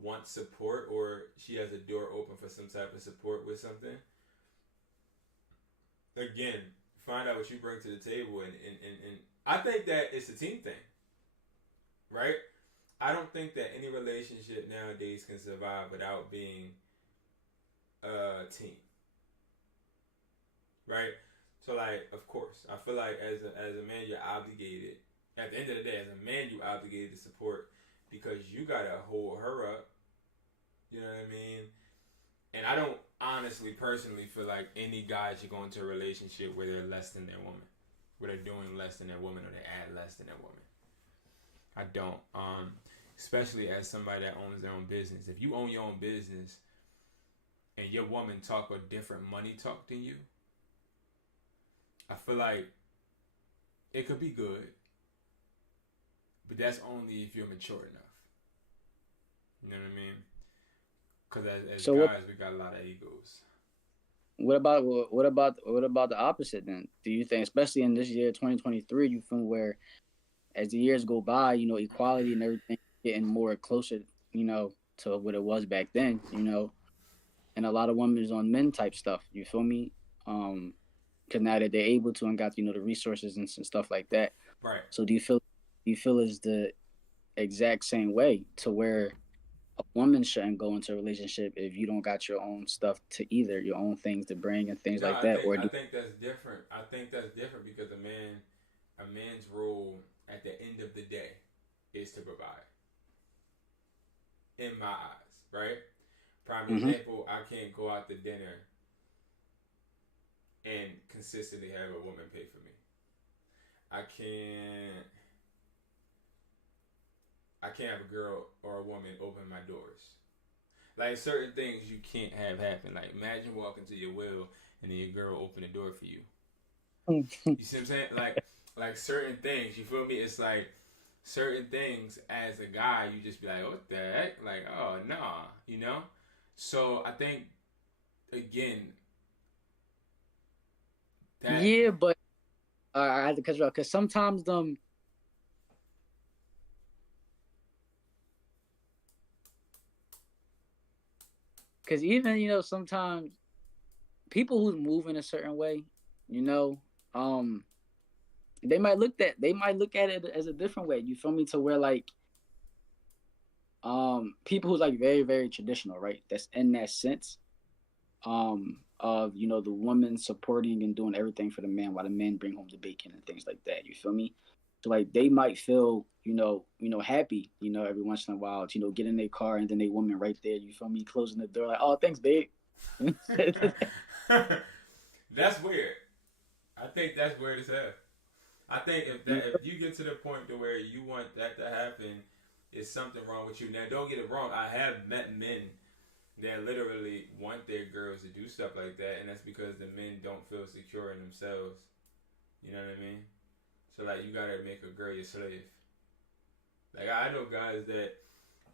wants support or she has a door open for some type of support with something, again, find out what you bring to the table, and I think that it's a team thing, right? I don't think that any relationship nowadays can survive without being a team, right? So, like, of course, I feel like as a man, you're obligated. At the end of the day, as a man, you're obligated to support because you gotta hold her up. You know what I mean? And I don't honestly, personally feel like any guy should go into a relationship where they're less than their woman, where they're doing less than their woman or they add less than their woman. I don't. Especially as somebody that owns their own business. If you own your own business and your woman talk a different money talk than you, I feel like it could be good, but that's only if you're mature enough. You know what I mean? Because as guys, we got a lot of egos. What about the opposite then? Do you think, especially in this year 2023, you feel where as the years go by, equality and everything getting more closer, to what it was back then, and a lot of women is on men type stuff. You feel me? Because now that they're able to and got the resources and stuff like that. Right. So do you feel is the exact same way to where a woman shouldn't go into a relationship if you don't got your own stuff to either, your own things to bring and things No, like that? I think that's different. I think that's different because a man's role at the end of the day is to provide. In my eyes, right? Prime example, I can't go out to dinner and consistently have a woman pay for me. I can't have a girl or a woman open my doors. Like certain things you can't have happen. Like imagine walking to your will and then your girl open the door for you. You see what I'm saying? Like certain things, you feel me? It's like certain things as a guy, you just be like, what the heck? Like, oh nah, So I think again that Yeah, but I have to cut you off because sometimes because even sometimes people who move in a certain way, you know, um, they might look at it as a different way. You feel me? To where like people who's like very very traditional, right? That's in that sense of the woman supporting and doing everything for the man while the men bring home the bacon and things like that. You feel me? So like they might feel happy every once in a while to get in their car and then they woman right there. You feel me? Closing the door like, oh, thanks, babe. that's weird. I think that's weird as hell. I think if you get to the point to where you want that to happen, it's something wrong with you. Now, don't get it wrong. I have met men that literally want their girls to do stuff like that, and that's because the men don't feel secure in themselves. You know what I mean? So like, you gotta make a girl your slave. Like I know guys that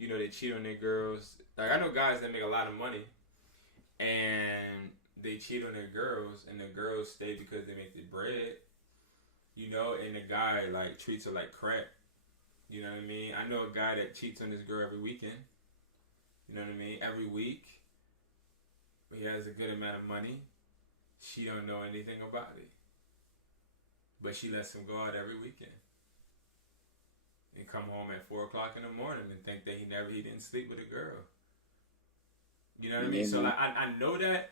they cheat on their girls. Like I know guys that make a lot of money, and they cheat on their girls, and the girls stay because they make the bread. And the guy like treats her like crap. You know what I mean? I know a guy that cheats on his girl every weekend. You know what I mean? Every week. But he has a good amount of money. She don't know anything about it. But she lets him go out every weekend. And come home at 4 o'clock in the morning and think that he didn't sleep with a girl. You know what I mean? So like I know that,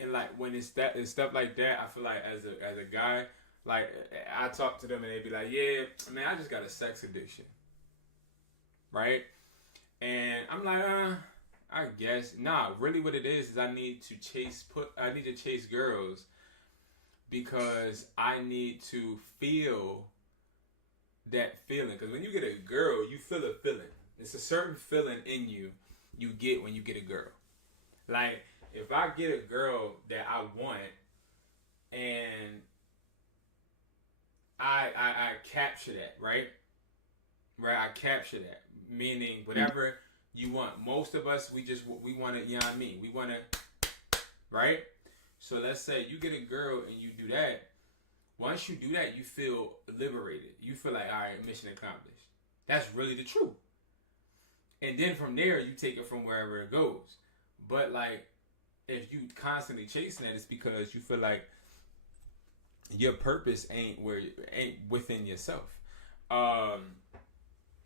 and like when it's stuff like that, I feel like as a guy, like I talk to them and they be like, yeah, man, I just got a sex addiction. Right? And I'm like, I guess. Nah, really what it is I need to chase girls because I need to feel that feeling. Because when you get a girl, you feel a feeling. It's a certain feeling in you get when you get a girl. Like, if I get a girl that I want and I capture that, right? Right, I capture that. Meaning, whatever you want. Most of us, we want to, you know what I mean? We want to, right? So let's say you get a girl and you do that. Once you do that, you feel liberated. You feel like, all right, mission accomplished. That's really the truth. And then from there, you take it from wherever it goes. But like, if you constantly chasing that, it's because you feel like your purpose ain't within yourself.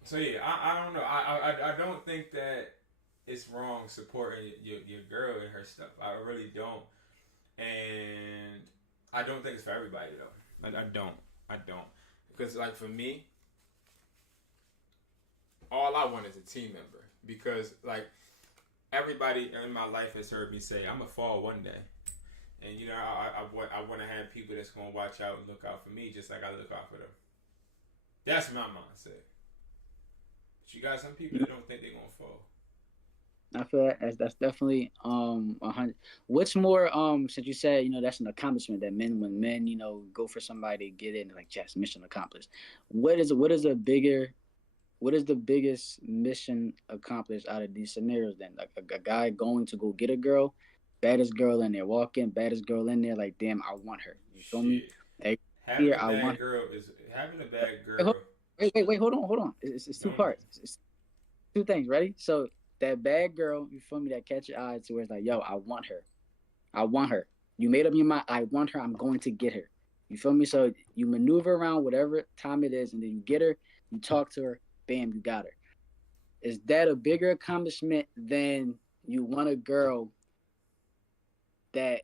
So yeah, I don't know. I don't think that it's wrong supporting your girl and her stuff. I really don't. And I don't think it's for everybody though. I don't. Because like for me, all I want is a team member. Because like everybody in my life has heard me say, I'm gonna fall one day. And I want to have people that's gonna watch out and look out for me just like I look out for them. That's my mindset. But you got some people that don't think they're gonna fall. I feel that's definitely 100. What's more since you said that's an accomplishment that when men go for somebody to get in like just mission accomplished. What is the biggest mission accomplished out of these scenarios then? Like a guy going to go get a girl, baddest girl in there, walk in, baddest girl in there, like damn, I want her. You feel me? Like, Having a bad girl. wait, hold on. It's two parts. It's two things. Ready? So that bad girl, you feel me? That catch your eye to where it's like, yo, I want her. I want her. You made up your mind. I want her. I'm going to get her. You feel me? So you maneuver around whatever time it is, and then you get her. You talk to her. Bam, you got her. Is that a bigger accomplishment than you want a girl that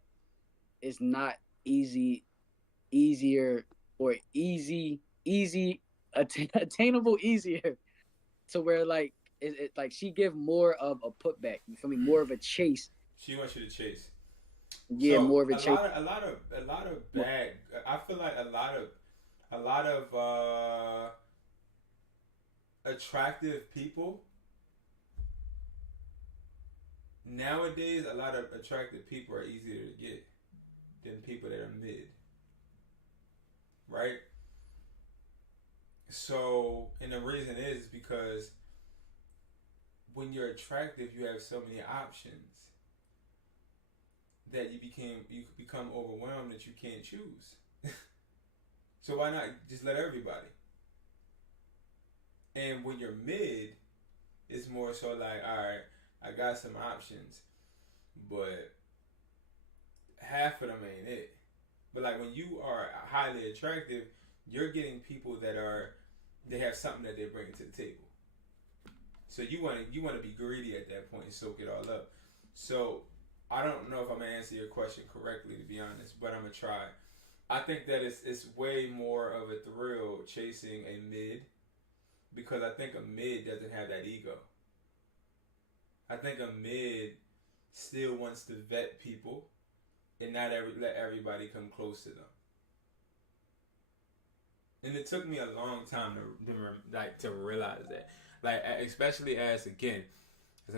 is not easier, or attainable easier, to where like it like she give more of a putback? You feel me? More of a chase. She wants you to chase. Yeah, So more of a chase. a lot of bad. I feel like a lot of attractive people nowadays. A lot of attractive people are easier to get than people that are mid, right? So, and the reason is because when you're attractive, you have so many options that you become overwhelmed that you can't choose. So why not just let everybody? And when you're mid, it's more so like, all right, I got some options, but half of them ain't it. But like when you are highly attractive, you're getting people they have something that they're bringing to the table. So you want to be greedy at that point and soak it all up. So I don't know if I'm gonna answer your question correctly, to be honest, but I'm gonna try. I think that it's way more of a thrill chasing a mid, because I think a mid doesn't have that ego. I think a mid still wants to vet people and not let everybody come close to them. And it took me a long time to realize that, like, especially as an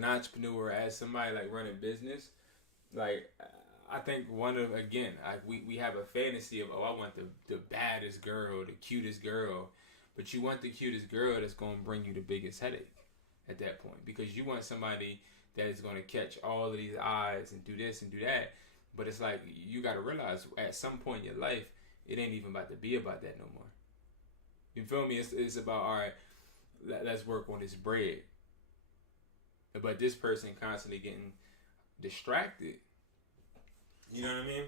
entrepreneur, as somebody like running business. Like, I think we have a fantasy of, I want the baddest girl, the cutest girl, but you want the cutest girl that's going to bring you the biggest headache at that point, because you want somebody that is going to catch all of these eyes and do this and do that. But it's like, you got to realize at some point in your life, it ain't even about to be about that no more. You feel me? It's about, all right, let's work on this bread. But this person constantly getting distracted. You know what I mean?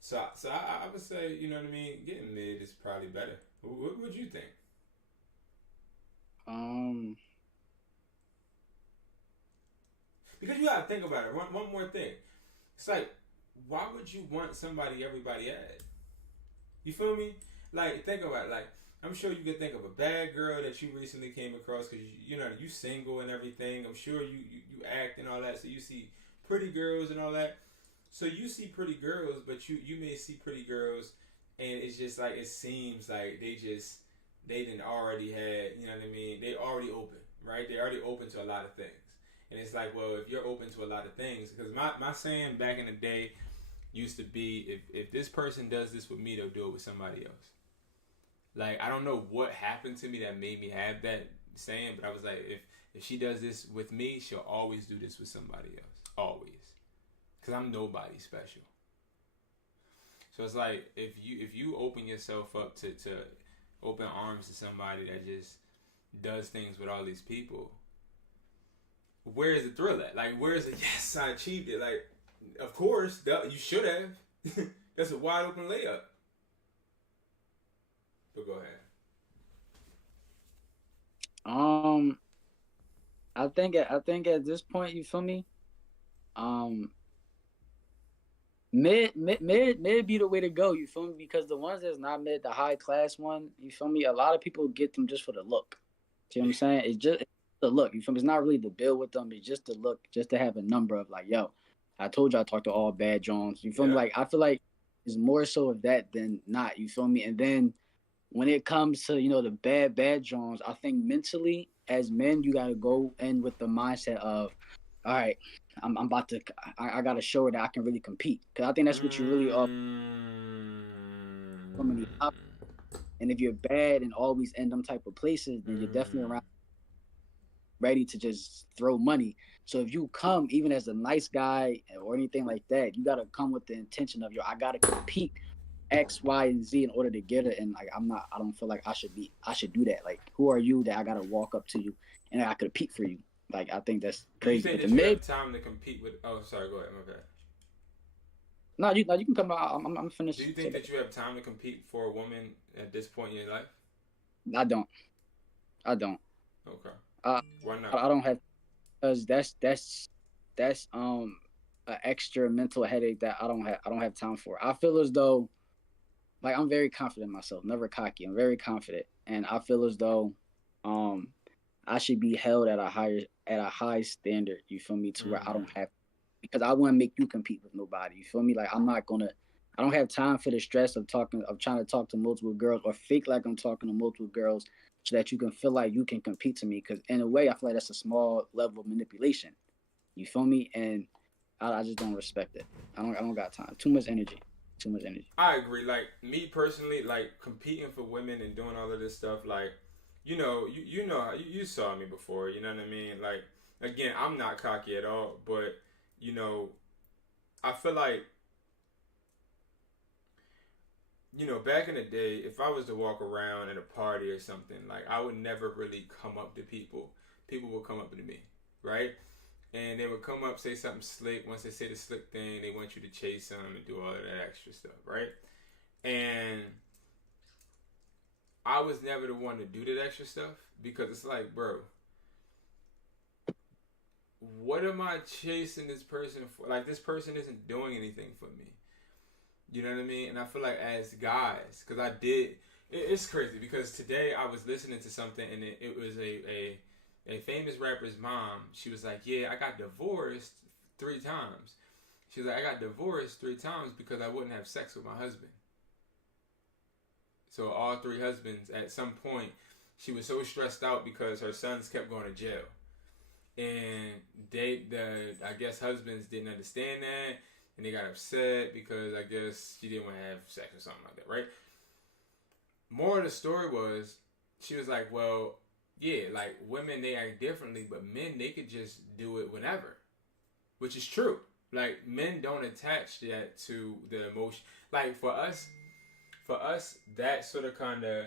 So I would say, you know what I mean, getting mid is probably better. What would you think? Because you gotta think about it. One more thing. It's like, why would you want somebody everybody had? You feel me? Like, think about it. Like, I'm sure you could think of a bad girl that you recently came across, because you single and everything. I'm sure you act and all that, so you see pretty girls and all that. So you see pretty girls, but you may see pretty girls, and it's just like, it seems like they didn't already had, you know what I mean? They already open, right? They already open to a lot of things. And it's like, well, if you're open to a lot of things, because my saying back in the day used to be, if this person does this with me, they'll do it with somebody else. Like, I don't know what happened to me that made me have that saying, but I was like, if she does this with me, she'll always do this with somebody else. Always. Because I'm nobody special. So it's like, if you open yourself up to open arms to somebody that just does things with all these people, where is the thrill at? Like, where is it? Yes, I achieved it. Like, of course, you should have. That's a wide open layup. But go ahead. I think at this point, you feel me? Mid be the way to go. You feel me? Because the ones that's not mid, the high class one, you feel me? A lot of people get them just for the look. See what I'm saying? It's just the look. You feel me? It's not really the build with them. It's just the look, just to have a number of like, yo, I told you I talked to all bad Jones. You feel me? Like, I feel like it's more so of that than not. You feel me? And then when it comes to, the bad Jones, I think mentally as men, you got to go in with the mindset of, all right, I'm about to, I got to show her that I can really compete. Because I think that's what you really are. And if you're bad and always in them type of places, then you're definitely around ready to just throw money. So if you come even as a nice guy or anything like that, you got to come with the intention of, yo, I got to compete X, Y, and Z in order to get it, and like I don't feel like I should do that. Like, who are you that I gotta walk up to you and I could compete for you? Like, I think that's Do you crazy. think But that the you mid, have time to compete with? Oh, sorry. Go ahead. My bad. no, you can come out. I'm Do finished. you think that you have time to compete for a woman at this point in your life? I don't. I don't. Okay. Uh, Why not? I don't have, because that's an extra mental headache that I don't have time for. I feel as though, like, I'm very confident in myself, never cocky. I'm very confident, and I feel as though um I should be held at a high standard. You feel me? To where I Mm-hmm. don't have, because I wouldn't make you compete with nobody. You feel me? Like, I'm not gonna. I don't have time for the stress of trying to talk to multiple girls or fake like I'm talking to multiple girls so that you can feel like you can compete to me. Because in a way, I feel like that's a small level of manipulation. You feel me? And I just don't respect it. I don't got time. Too much energy. Too much energy. I agree. Like me personally, like competing for women and doing all of this stuff, like you know you saw me before. You know what I mean? Like again, I'm not cocky at all, but you know, I feel like back in the day, if I was to walk around at a party or something, like I would never really come up to people. People would come up to me, right? And they would come up, say something slick. Once they say the slick thing, they want you to chase them and do all of that extra stuff, right? And I was never the one to do that extra stuff because it's like, bro, what am I chasing this person for? Like, this person isn't doing anything for me. You know what I mean? And I feel like as guys, because it's crazy because today I was listening to something and it was a famous rapper's mom. She was like, yeah, I got divorced 3 times. She was like, I got divorced 3 times because I wouldn't have sex with my husband. So all 3 husbands, at some point, she was so stressed out because her sons kept going to jail. And I guess husbands didn't understand that. And they got upset because I guess she didn't want to have sex or something like that, right? More of the story was, she was like, well, yeah, like women, they act differently, but men, they could just do it whenever, which is true. Like men don't attach that to the emotion. Like for us, that sort of kind of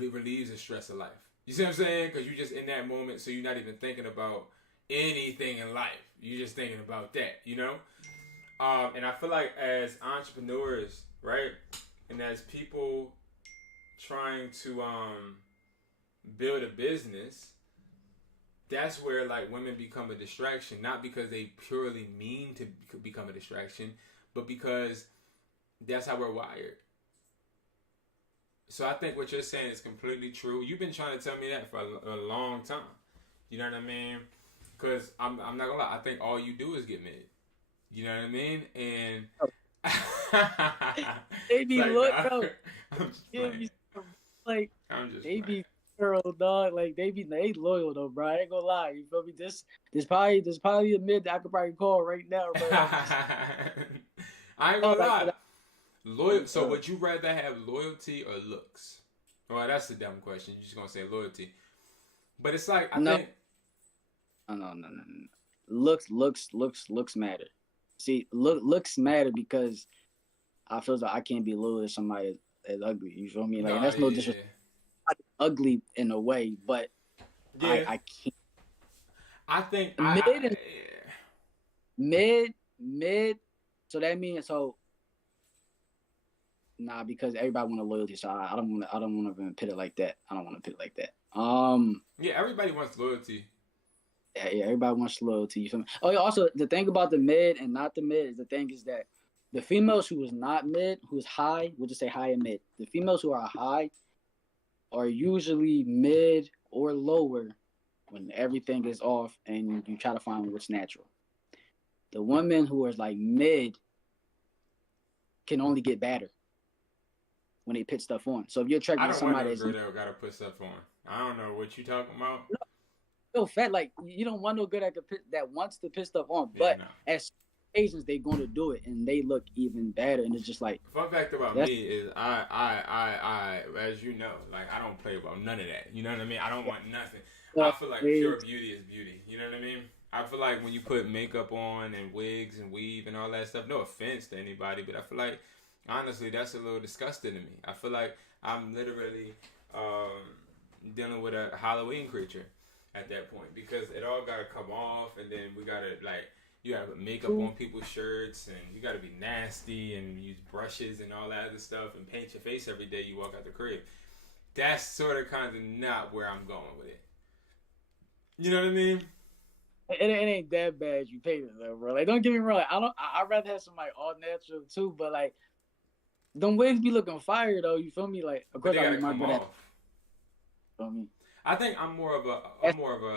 relieves the stress of life. You see what I'm saying? Because you're just in that moment, so you're not even thinking about anything in life. You're just thinking about that, you know? And I feel like as entrepreneurs, right, and as people trying to build a business, that's where like women become a distraction, not because they purely mean to become a distraction, but because that's how we're wired. So I think what you're saying is completely true. You've been trying to tell me that for a long time. You know what I mean? Because I'm not gonna lie, I think all you do is get mid. You know what I mean? And They be like, look, nah, bro. I'm just They playing. be like I'm just they playing. be thorough, dog. Like they loyal though, bro. I ain't gonna lie. You feel me? There's probably a mid that I could probably call right now, bro. I ain't gonna lie. Like, Loyal. So would you rather have loyalty or looks? Well, that's the dumb question. You're just gonna say loyalty. But it's like I think. No. Looks matter. See, looks matter because I feel like I can't be loyal to somebody as ugly. You feel me? Like, and that's no disrespect. Ugly in a way, but yeah. I can't. I think mid. So that means nah, because everybody want a loyalty, so I don't want to put it like that. I don't want to put it like that. Yeah, everybody wants loyalty. Yeah, everybody wants loyalty. You feel me? Oh, yeah, also the thing about the mid and not the mid is the thing is that the females who is not mid, who's high, we'll just say high and mid. The females who are high are usually mid or lower when everything is off and you try to find what's natural. The women who are like mid can only get better when they put stuff on. So if you're attracted I to don't want somebody no that's girl that gotta put stuff on. I don't know what you talking about. so fat, like you don't want no girl that wants to put stuff on, Yeah, but no. as occasions they're going to do it and they look even better, and it's just like Fun fact about me is I as you know, like I don't play about none of that. You know what I mean? I don't want nothing. I feel like pure beauty is beauty. You know what I mean? I feel like when you put makeup on and wigs and weave and all that stuff, no offense to anybody, but I feel like Honestly, that's a little disgusting to me. I feel like I'm literally dealing with a Halloween creature at that point because it all gotta come off, and then we gotta like you gotta put makeup on people's shirts, and you gotta be nasty and use brushes and all that other stuff, and paint your face every day you walk out the crib. That's sort of kind of not where I'm going with it. You know what I mean? It ain't that bad. You paid it though, bro. Like, don't get me wrong. Like, I'd rather have somebody all natural too, but like, them wigs be looking fire though. You feel me? Like, of But course they I gotta remember come that. off. You feel me? I think I'm more of a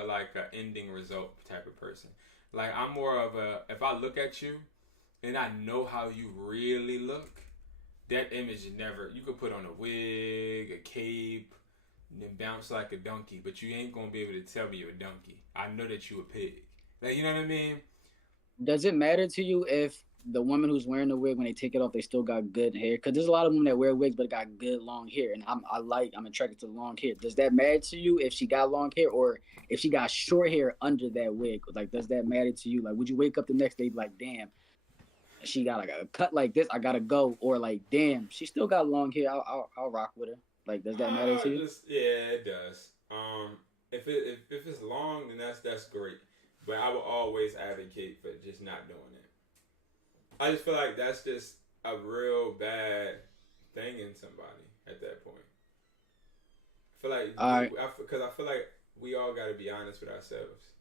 like a ending result type of person. Like I'm more of a if I look at you and I know how you really look, that image never you could put on a wig, a cape, and then bounce like a donkey, but you ain't gonna be able to tell me you're a donkey. I know that you a pig. Like you know what I mean? Does it matter to you if the woman who's wearing the wig, when they take it off, they still got good hair? Because there's a lot of women that wear wigs but got good long hair, and I'm attracted to long hair. Does that matter to you if she got long hair or if she got short hair under that wig? Like, does that matter to you? Like, would you wake up the next day like, damn, she got like a cut like this, I gotta go, or like, damn, she still got long hair, I'll rock with her. Like, does that matter to you? Yeah, it does. If it's long, then that's great. But I will always advocate for just not doing it. I just feel like that's just a real bad thing in somebody at that point. I feel like because I feel like we all got to be honest with ourselves.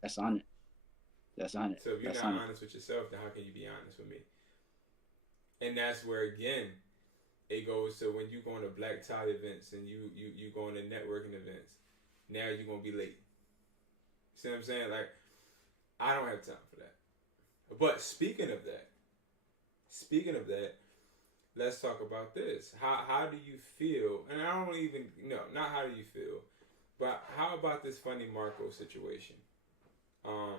That's on it. That's on it. So if you're not honest with yourself, then how can you be honest with me? And that's where again it goes to when you go to black tie events and you go to networking events. Now you're gonna be late. See what I'm saying? Like I don't have time for that. But speaking of that, let's talk about this. How do you feel? And I don't even not how do you feel, but how about this funny Marco situation? How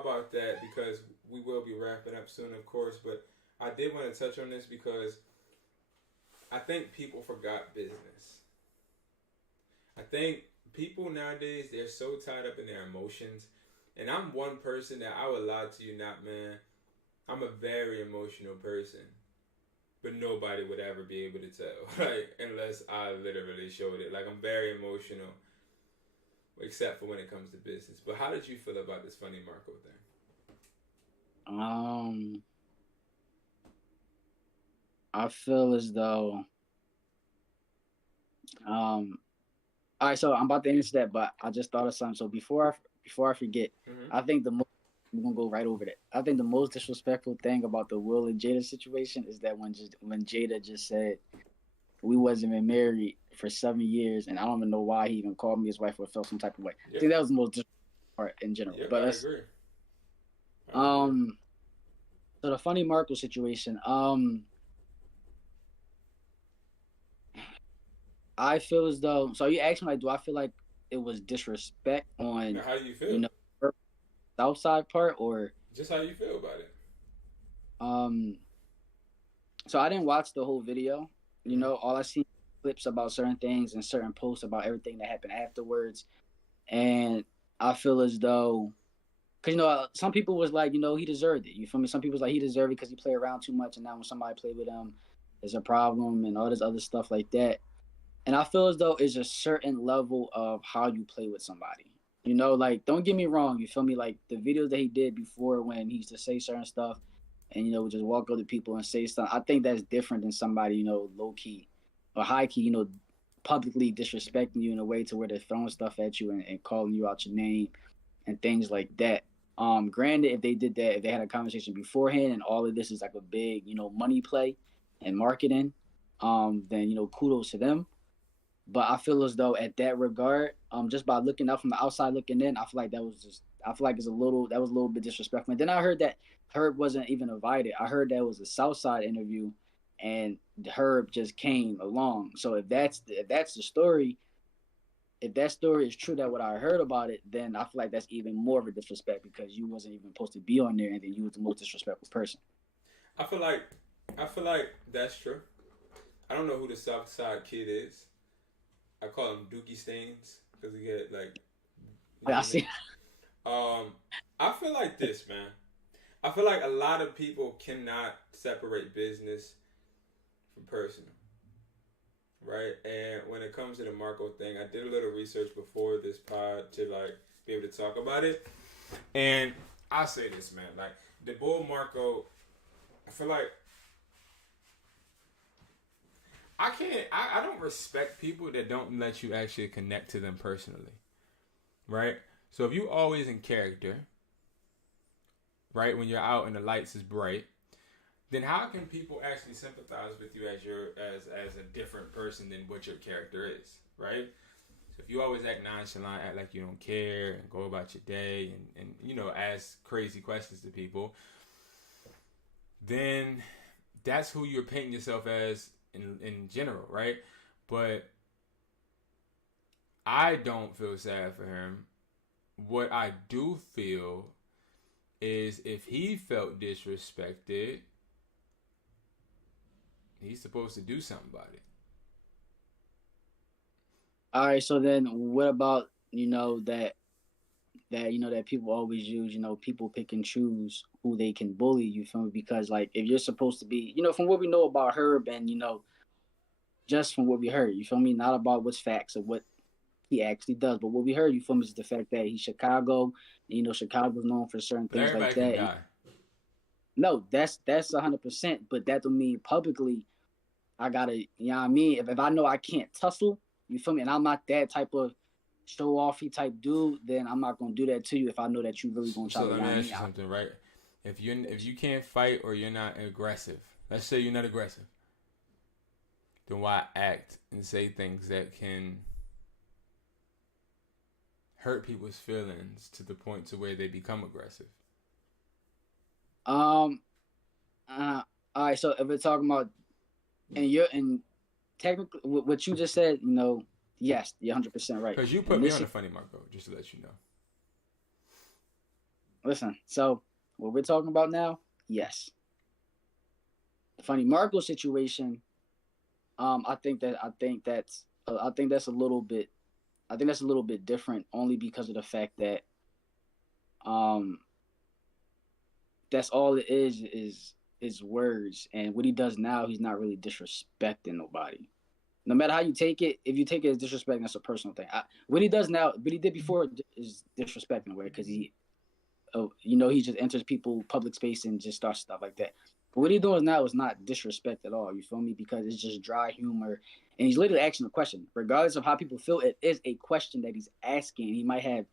about that? Because we will be wrapping up soon, of course. But I did want to touch on this because I think people forgot business. I think people nowadays they're so tied up in their emotions. And I'm one person that I would lie to you not, man. I'm a very emotional person. But nobody would ever be able to tell. Like, unless I literally showed it. Like, I'm very emotional. Except for when it comes to business. But how did you feel about this funny Marco thing? I feel as though all right, so I'm about to answer that, but I just thought of something. So before I forget, I think we're gonna go right over that. I think the most disrespectful thing about the Will and Jada situation is that when Jada just said we wasn't even married for 7 years, and I don't even know why he even called me his wife or felt some type of way. Yep. I think that was the most disrespectful part in general. Yep, but I agree. So the funny Marco situation, I feel as though. So you asked me like, do I feel like it was disrespect on? Now, how do you feel? Her Southside part, or just how you feel about it? So I didn't watch the whole video. All I see clips about certain things and certain posts about everything that happened afterwards, and I feel as though, because some people was like, he deserved it. You feel me? Some people was like he deserved it because he played around too much, and now when somebody played with him, there's a problem and all this other stuff like that. And I feel as though it's a certain level of how you play with somebody. Like, don't get me wrong. You feel me? Like, the videos that he did before when he used to say certain stuff and, would just walk up to people and say stuff. I think that's different than somebody, low-key or high-key, publicly disrespecting you in a way to where they're throwing stuff at you and calling you out your name and things like that. Granted, if they did that, if they had a conversation beforehand and all of this is like a big, money play and marketing, then, kudos to them. But I feel as though at that regard, just by looking up from the outside looking in, I feel like that was a little bit disrespectful. And then I heard that Herb wasn't even invited. I heard that was a Southside interview, and Herb just came along. So if that's the story, if that story is true, that what I heard about it, then I feel like that's even more of a disrespect because you wasn't even supposed to be on there, and then you was the most disrespectful person. I feel like that's true. I don't know who the Southside kid is. I call him Dookie Stains because he get like. I see. I feel like this, man. I feel like a lot of people cannot separate business from personal, right? And when it comes to the Marco thing, I did a little research before this pod to like be able to talk about it. And I'll say this, man, like the bull Marco, I feel like I don't respect people that don't let you actually connect to them personally, right? So if you always in character, right, when you're out and the lights is bright, then how can people actually sympathize with you as a different person than what your character is, right? So if you always act nonchalant, act like you don't care, and go about your day, and you know, ask crazy questions to people, then that's who you're painting yourself as in general, right? But I don't feel sad for him. What I do feel is if he felt disrespected, he's supposed to do something about it. All right, so then what about, that people always use, people pick and choose who they can bully, you feel me? Because like if you're supposed to be, from what we know about Herb and, just from what we heard, you feel me? Not about what's facts or what he actually does, but what we heard, you feel me, is the fact that he's Chicago, and, Chicago's known for certain things like that. Can die. No, that's 100%, but that don't mean publicly I gotta, you know what I mean? If I know I can't tussle, you feel me, and I'm not that type of show-offy type dude, then I'm not gonna do that to you if I know that you really gonna try to. So let me ask you something, right? If you can't fight or you're not aggressive, let's say you're not aggressive, then why act and say things that can hurt people's feelings to the point to where they become aggressive? All right, so if we're talking about and technically what you just said, yes, you're 100% right. Because you put me on a funny Marco, just to let you know. Listen, so what we're talking about now, yes. The funny Marco situation, I think that's a little bit different, only because of the fact that that's all it is words, and what he does now, he's not really disrespecting nobody. No matter how you take it, if you take it as disrespect, that's a personal thing. What he does now, what he did before is disrespecting, right? Because he just enters people public space and just starts stuff like that. But what he doing now is not disrespect at all. You feel me? Because it's just dry humor, and he's literally asking a question, regardless of how people feel. It is a question that he's asking. He might have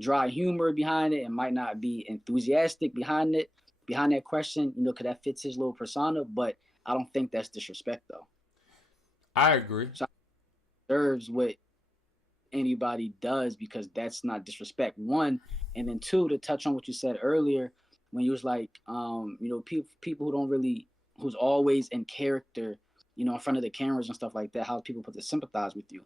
dry humor behind it, and might not be enthusiastic behind that question. Because that fits his little persona. But I don't think that's disrespect, though. I agree. So serves what anybody does, because that's not disrespect. One, and then two, to touch on what you said earlier, when you was like, people who don't really, who's always in character, in front of the cameras and stuff like that, how people put to sympathize with you.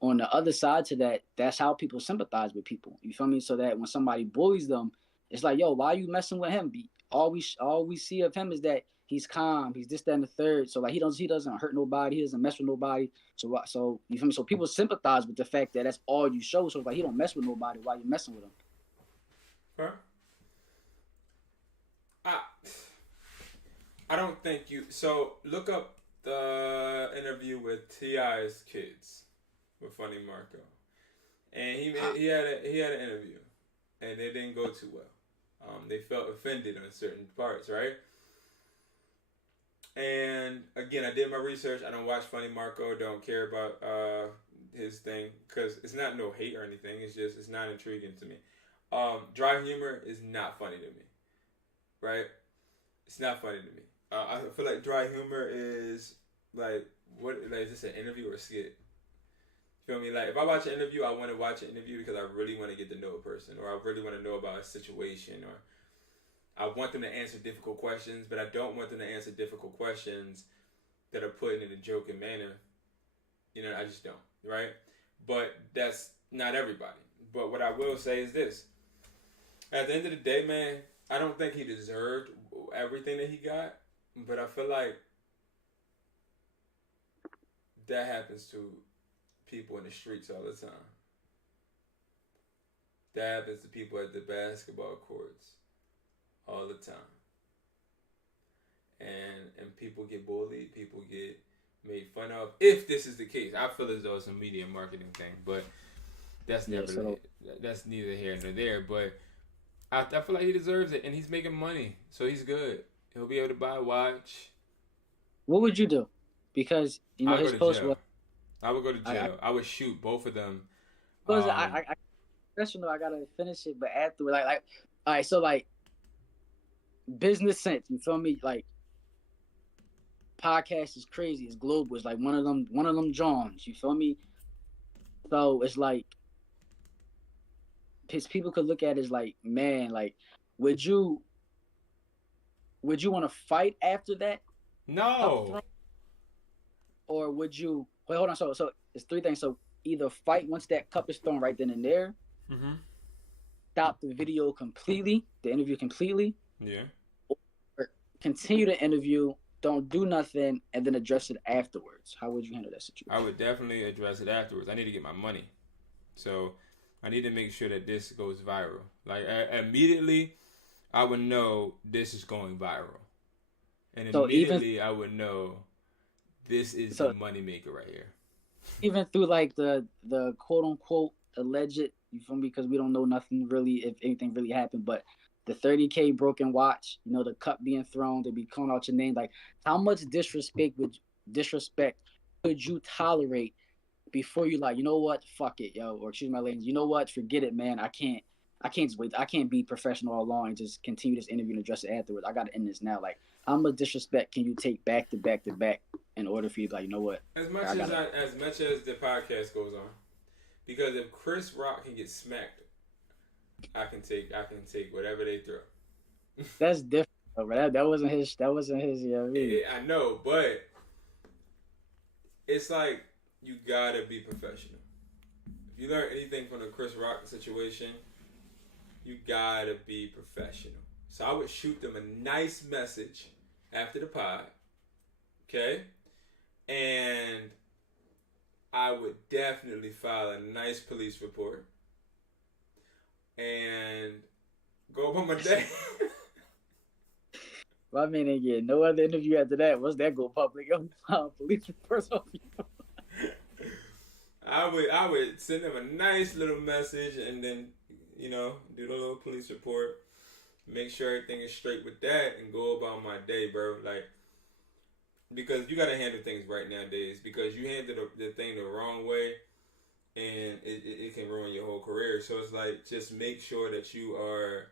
On the other side to that, that's how people sympathize with people. You feel me? So that when somebody bullies them, it's like, yo, why are you messing with him? All we see of him is that he's calm, he's this, that, and the third. So like he doesn't hurt nobody, he doesn't mess with nobody. So you feel me? So people sympathize with the fact that that's all you show. So like he don't mess with nobody, why you messing with him? Huh? I don't think you. So look up the interview with T.I.'s kids with Funny Marco, and he had an interview, and it didn't go too well. They felt offended on certain parts, right? And again, I did my research. I don't watch Funny Marco. Don't care about his thing, because it's not no hate or anything. It's not intriguing to me. Dry humor is not funny to me, right? It's not funny to me. I feel like dry humor is like, is this an interview or a skit? You feel me? Like if I watch an interview, I want to watch an interview because I really want to get to know a person, or I really want to know about a situation, or I want them to answer difficult questions, but I don't want them to answer difficult questions that are put in a joking manner. I just don't, right? But that's not everybody. But what I will say is this. At the end of the day, man, I don't think he deserved everything that he got, but I feel like that happens to people in the streets all the time. That happens to people at the basketball courts all the time. And people get bullied, people get made fun of. If this is the case, I feel as though it's a media marketing thing, but that's that's neither here nor there. But I feel like he deserves it, and he's making money, so he's good. He'll be able to buy a watch. What would you do? Because his post was. I would go to jail. I would shoot both of them. Because I gotta finish it, but afterward, like, all right, so like, business sense, you feel me? Like, podcast is crazy. It's global. It's like one of them Johns. You feel me? So it's like, people could look at it as like, man, like, would you want to fight after that? No. Or would you? Wait, hold on. So it's three things. So either fight once that cup is thrown right then and there. Mm-hmm. Stop the video completely, the interview completely. Yeah. Or continue the interview. Don't do nothing, and then address it afterwards. How would you handle that situation? I would definitely address it afterwards. I need to get my money, so I need to make sure that this goes viral. Like, immediately, I would know this is going viral, and immediately I would know this is the moneymaker right here. Even through like the quote unquote alleged, you feel me? Because we don't know nothing really, if anything really happened, but the 30K broken watch, the cup being thrown, they be calling out your name. Like, how much disrespect could you tolerate before you like, you know what, fuck it, yo, or excuse my language, you know what, forget it, man. I can't just wait. I can't be professional all along and just continue this interview and address it afterwards. I gotta end this now. Like, how much disrespect can you take back to back to back in order for you to, like, you know what? As much as the podcast goes on, because if Chris Rock can get smacked, I can take whatever they throw. That's different, bro. That wasn't his. Yeah, I know, but it's like, you gotta be professional. If you learn anything from the Chris Rock situation, you gotta be professional. So I would shoot them a nice message after the pod, okay? And I would definitely file a nice police report and go about my day. Well, I mean, again, no other interview after that. Once that go public, police reports on you. I would send them a nice little message and then, do the little police report, make sure everything is straight with that, and go about my day, bro. Like, because you gotta handle things right nowadays. Because you handle the thing the wrong way, and it can ruin your whole career. So it's like, just make sure that you are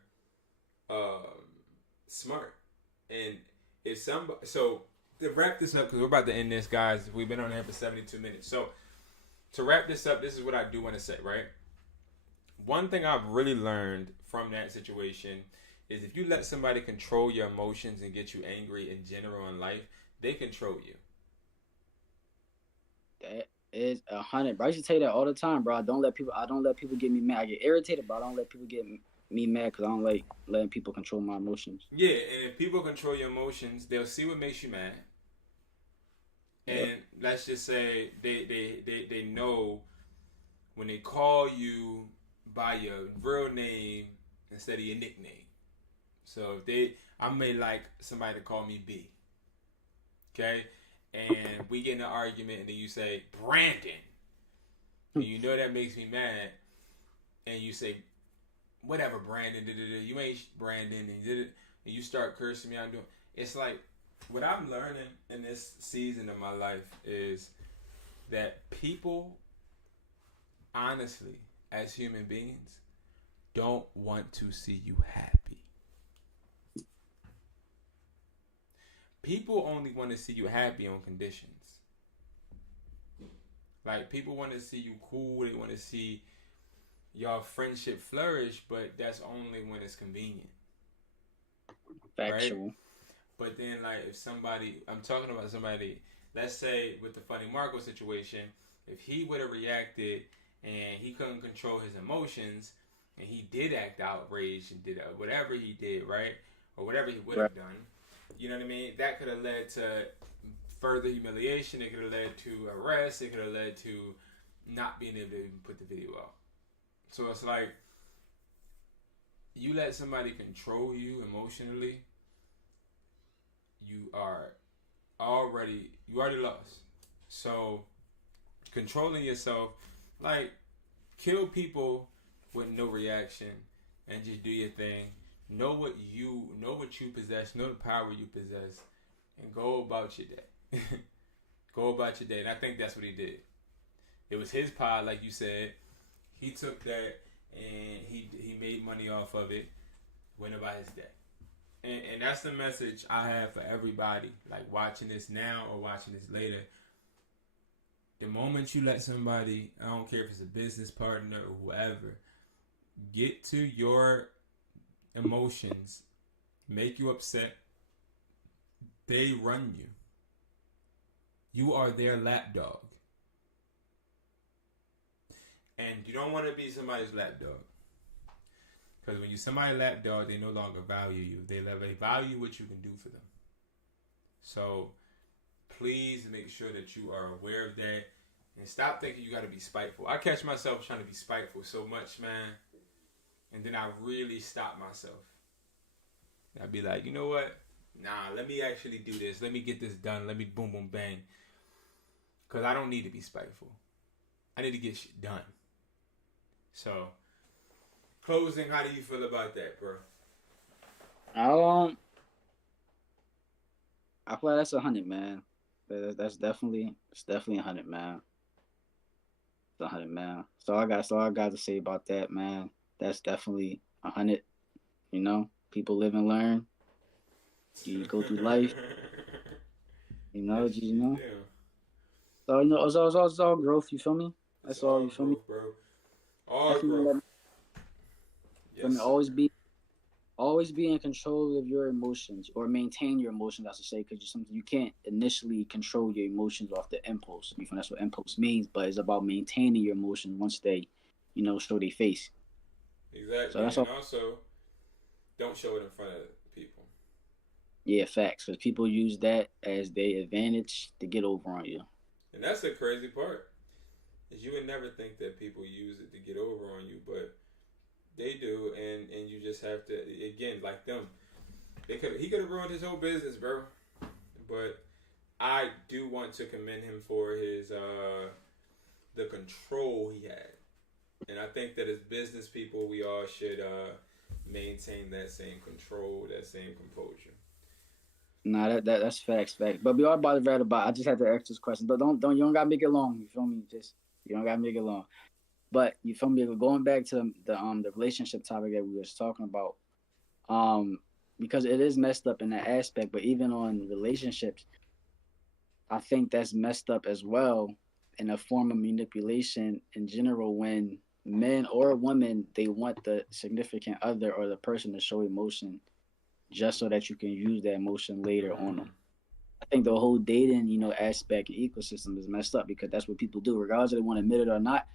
smart. And if somebody, so to wrap this up, because we're about to end this, guys. We've been on here for 72 minutes. So to wrap this up, this is what I do want to say, right? One thing I've really learned from that situation is, if you let somebody control your emotions and get you angry in general in life, they control you. That is 100, bro. I used to tell you that all the time, bro. I don't let people get me mad. I get irritated, but I don't let people get me mad because I don't like letting people control my emotions. Yeah, and if people control your emotions, they'll see what makes you mad. And let's just say they know when they call you by your real name instead of your nickname. So I may like somebody to call me B. Okay? And we get in an argument and then you say, Brandon. And you know that makes me mad. And you say, whatever, Brandon. You ain't Brandon. And you start cursing me out. It's like, what I'm learning in this season of my life is that people, honestly, as human beings, don't want to see you happy. People only want to see you happy on conditions. Like, people want to see you cool. They want to see your friendship flourish, but that's only when it's convenient. Factual. Right? But then, like, I'm talking about somebody, let's say with the Funny Marco situation, if he would have reacted and he couldn't control his emotions and he did act outraged and did whatever he did, right? Or whatever he would have done, you know what I mean? That could have led to further humiliation. It could have led to arrest. It could have led to not being able to even put the video out. So it's like, you let somebody control you emotionally, you already lost. So controlling yourself, like, kill people with no reaction and just do your thing. Know what you possess, know the power you possess, and go about your day. Go about your day. And I think that's what he did. It was his pod, like you said. He took that and he made money off of it, went about his day. And that's the message I have for everybody, like watching this now or watching this later. The moment you let somebody, I don't care if it's a business partner or whoever, get to your emotions, make you upset, they run you. You are their lapdog. And you don't want to be somebody's lapdog. Because when you're somebody's lapdog, they no longer value you. They value what you can do for them. So please make sure that you are aware of that. And stop thinking you got to be spiteful. I catch myself trying to be spiteful so much, man. And then I really stop myself. I'd be like, you know what? Nah, let me actually do this. Let me get this done. Let me boom, boom, bang. Because I don't need to be spiteful. I need to get shit done. So, closing, how do you feel about that, bro? I feel like that's 100, man. That's definitely 100, man. It's 100, man. So I got to say about that, man. That's definitely 100. You know, people live and learn. You go through life. You know. Yeah. So it's all growth. You feel me? That's all. You feel me? Bro. All growth. Yes, always be in control of your emotions, or maintain your emotions, I should say, because you can't initially control your emotions off the impulse. You know, that's what impulse means, but it's about maintaining your emotions once they, show their face. Exactly. So that's and all. Also, don't show it in front of people. Yeah, facts, because people use that as their advantage to get over on you. And that's the crazy part, is you would never think that people use it to get over on you, but they do, and you just have to, again, like them. He could have ruined his whole business, bro. But I do want to commend him for his the control he had. And I think that as business people, we all should maintain that same control, that same composure. Nah, that's facts. But we are about to wrap about. I just had to ask this question, but don't you don't gotta make it long. You feel me? You don't gotta make it long. But you feel me? Going back to the relationship topic that we was talking about, because it is messed up in that aspect. But even on relationships, I think that's messed up as well, in a form of manipulation in general. When men or women, they want the significant other or the person to show emotion, just so that you can use that emotion later on them. I think the whole dating, aspect and ecosystem is messed up, because that's what people do, regardless if they want to admit it or not.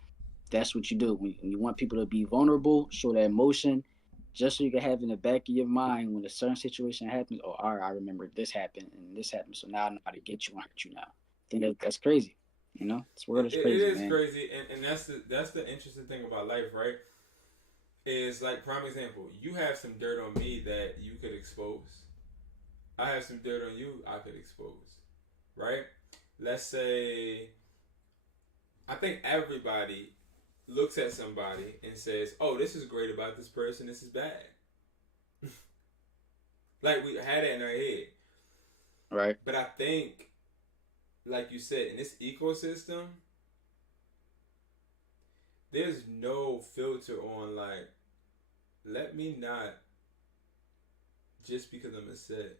That's what you do. When you want people to be vulnerable, show that emotion, just so you can have in the back of your mind when a certain situation happens. Oh, all right, I remember this happened and this happened, so now I know how to get you and hurt you now. I think that's crazy. This world is crazy, It is man. crazy, and that's the interesting thing about life, right? Is like, prime example, you have some dirt on me that you could expose. I have some dirt on you I could expose, right? Let's say, I think everybody looks at somebody and says, oh, this is great about this person, this is bad. Like, we had it in our head. Right. But I think, like you said, in this ecosystem, there's no filter on, like, let me not, just because I'm upset,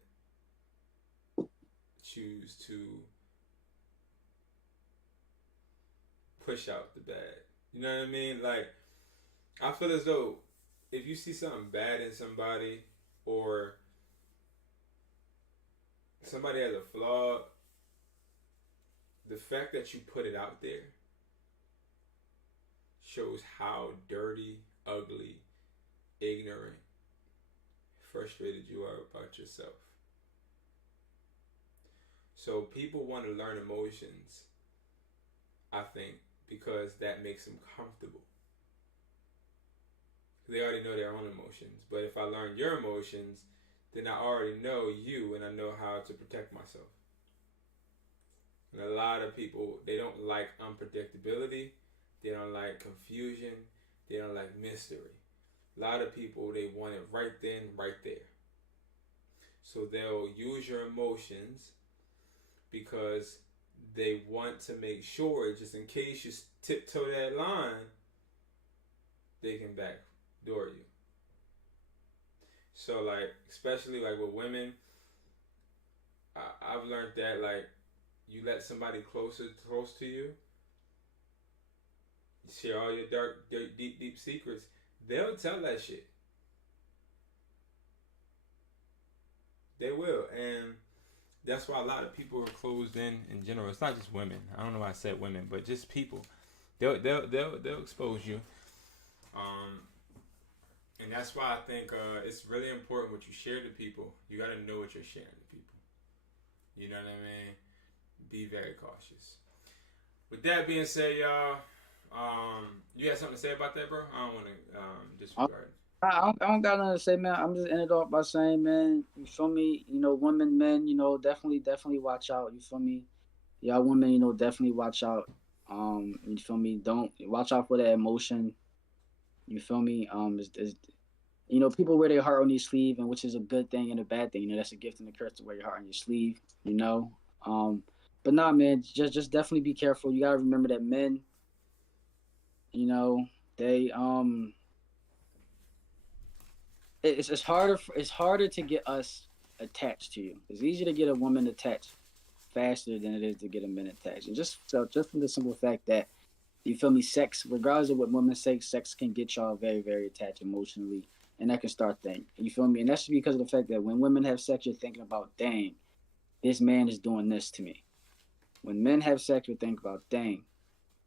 choose to push out the bad. You know what I mean? Like, I feel as though if you see something bad in somebody, or somebody has a flaw, the fact that you put it out there shows how dirty, ugly, ignorant, frustrated you are about yourself. So people want to learn emotions, I think, because that makes them comfortable. They already know their own emotions. But if I learn your emotions, then I already know you and I know how to protect myself. And a lot of people, they don't like unpredictability. They don't like confusion. They don't like mystery. A lot of people, they want it right then, right there. So they'll use your emotions because they want to make sure, just in case you tiptoe that line, they can backdoor you. So like, especially like with women, I've learned that like, you let somebody close to you, share all your dark, deep secrets, they'll tell that shit. They will, and that's why a lot of people are closed in general. It's not just women. I don't know why I said women, but just people. They'll expose you. And that's why I think it's really important what you share to people. You got to know what you're sharing to people. You know what I mean? Be very cautious. With that being said, y'all, you got something to say about that, bro? I don't want to disregard it. I don't got nothing to say, man. I'm just ending it off by saying, man, you feel me? You know, women, men, you know, definitely watch out. You feel me? Y'all women, you know, definitely watch out. You feel me? Don't watch out for that emotion. You feel me? You know, people wear their heart on their sleeve, and which is a good thing and a bad thing. You know, that's a gift and a curse to wear your heart on your sleeve. You know, but nah, man, just definitely be careful. You gotta remember that men, you know, they it's harder to get us attached to you. It's easier to get a woman attached faster than it is to get a man attached. And just from the simple fact that, you feel me, sex, regardless of what women say, sex can get y'all very, very attached emotionally, and that can start things. You feel me? And that's because of the fact that when women have sex, you're thinking about, dang, this man is doing this to me. When men have sex, you think about, dang,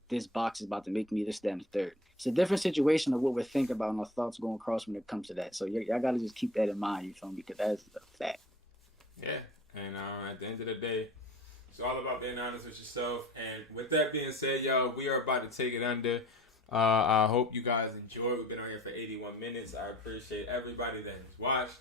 this box is about to make me this, that, and the third. It's a different situation of what we're thinking about and our thoughts going across when it comes to that. So y'all got to just keep that in mind, you feel me? Because that's a fact. Yeah, and at the end of the day, it's all about being honest with yourself. And with that being said, y'all, we are about to take it under. I hope you guys enjoyed. We've been on here for 81 minutes. I appreciate everybody that has watched.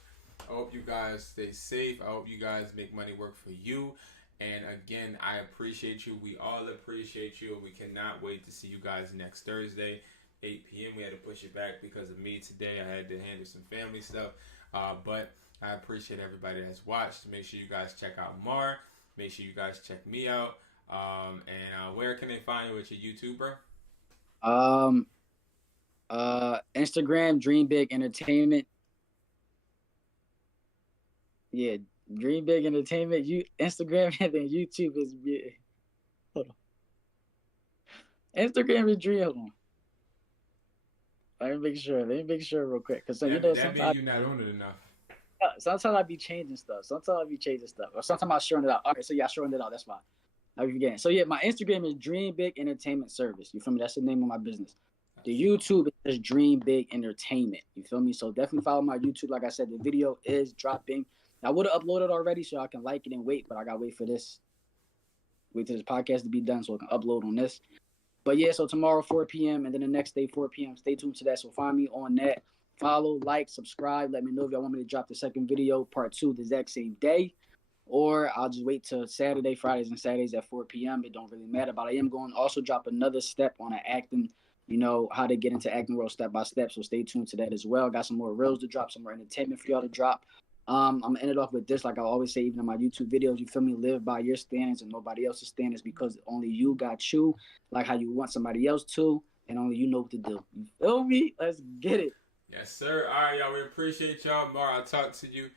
I hope you guys stay safe. I hope you guys make money work for you. And again, I appreciate you. We all appreciate you. We cannot wait to see you guys next Thursday, 8 p.m. We had to push it back because of me today. I had to handle some family stuff. But I appreciate everybody that's watched. Make sure you guys check out Mar. Make sure you guys check me out. And where can they find you with your YouTube, bro? Instagram, Dream Big Entertainment. Yeah, Dream Big Entertainment. Instagram, and then YouTube is big. Hold on. Instagram is Dream. Hold on. Let me make sure real quick, because you know that means you're not on it enough. Sometimes I be changing stuff. Or sometimes I'm showing it out. Okay, so yeah, showing it out. That's fine. I be forgetting. So yeah, my Instagram is Dream Big Entertainment Service. You feel me? That's the name of my business. The YouTube is Dream Big Entertainment. You feel me? So definitely follow my YouTube. Like I said, the video is dropping. I would have uploaded already, so I can like it and wait, but I gotta wait for this. Wait till this podcast to be done so I can upload on this. But yeah, so tomorrow 4 p.m. and then the next day 4 p.m. Stay tuned to that. So find me on that. Follow, like, subscribe. Let me know if y'all want me to drop the second video, part 2, the exact same day. Or I'll just wait till Saturday, Fridays, and Saturdays at 4 p.m. It don't really matter. But I am going to also drop another step on acting, you know, how to get into acting world step by step. So stay tuned to that as well. Got some more reels to drop, some more entertainment for y'all to drop. I'm going to end it off with this, like I always say, even in my YouTube videos, you feel me? Live by your standards and nobody else's standards, because only you got you, like how you want somebody else to, and only you know what to do. You feel me? Let's get it. Yes, sir. All right, y'all. We appreciate y'all. Mar, I'll talk to you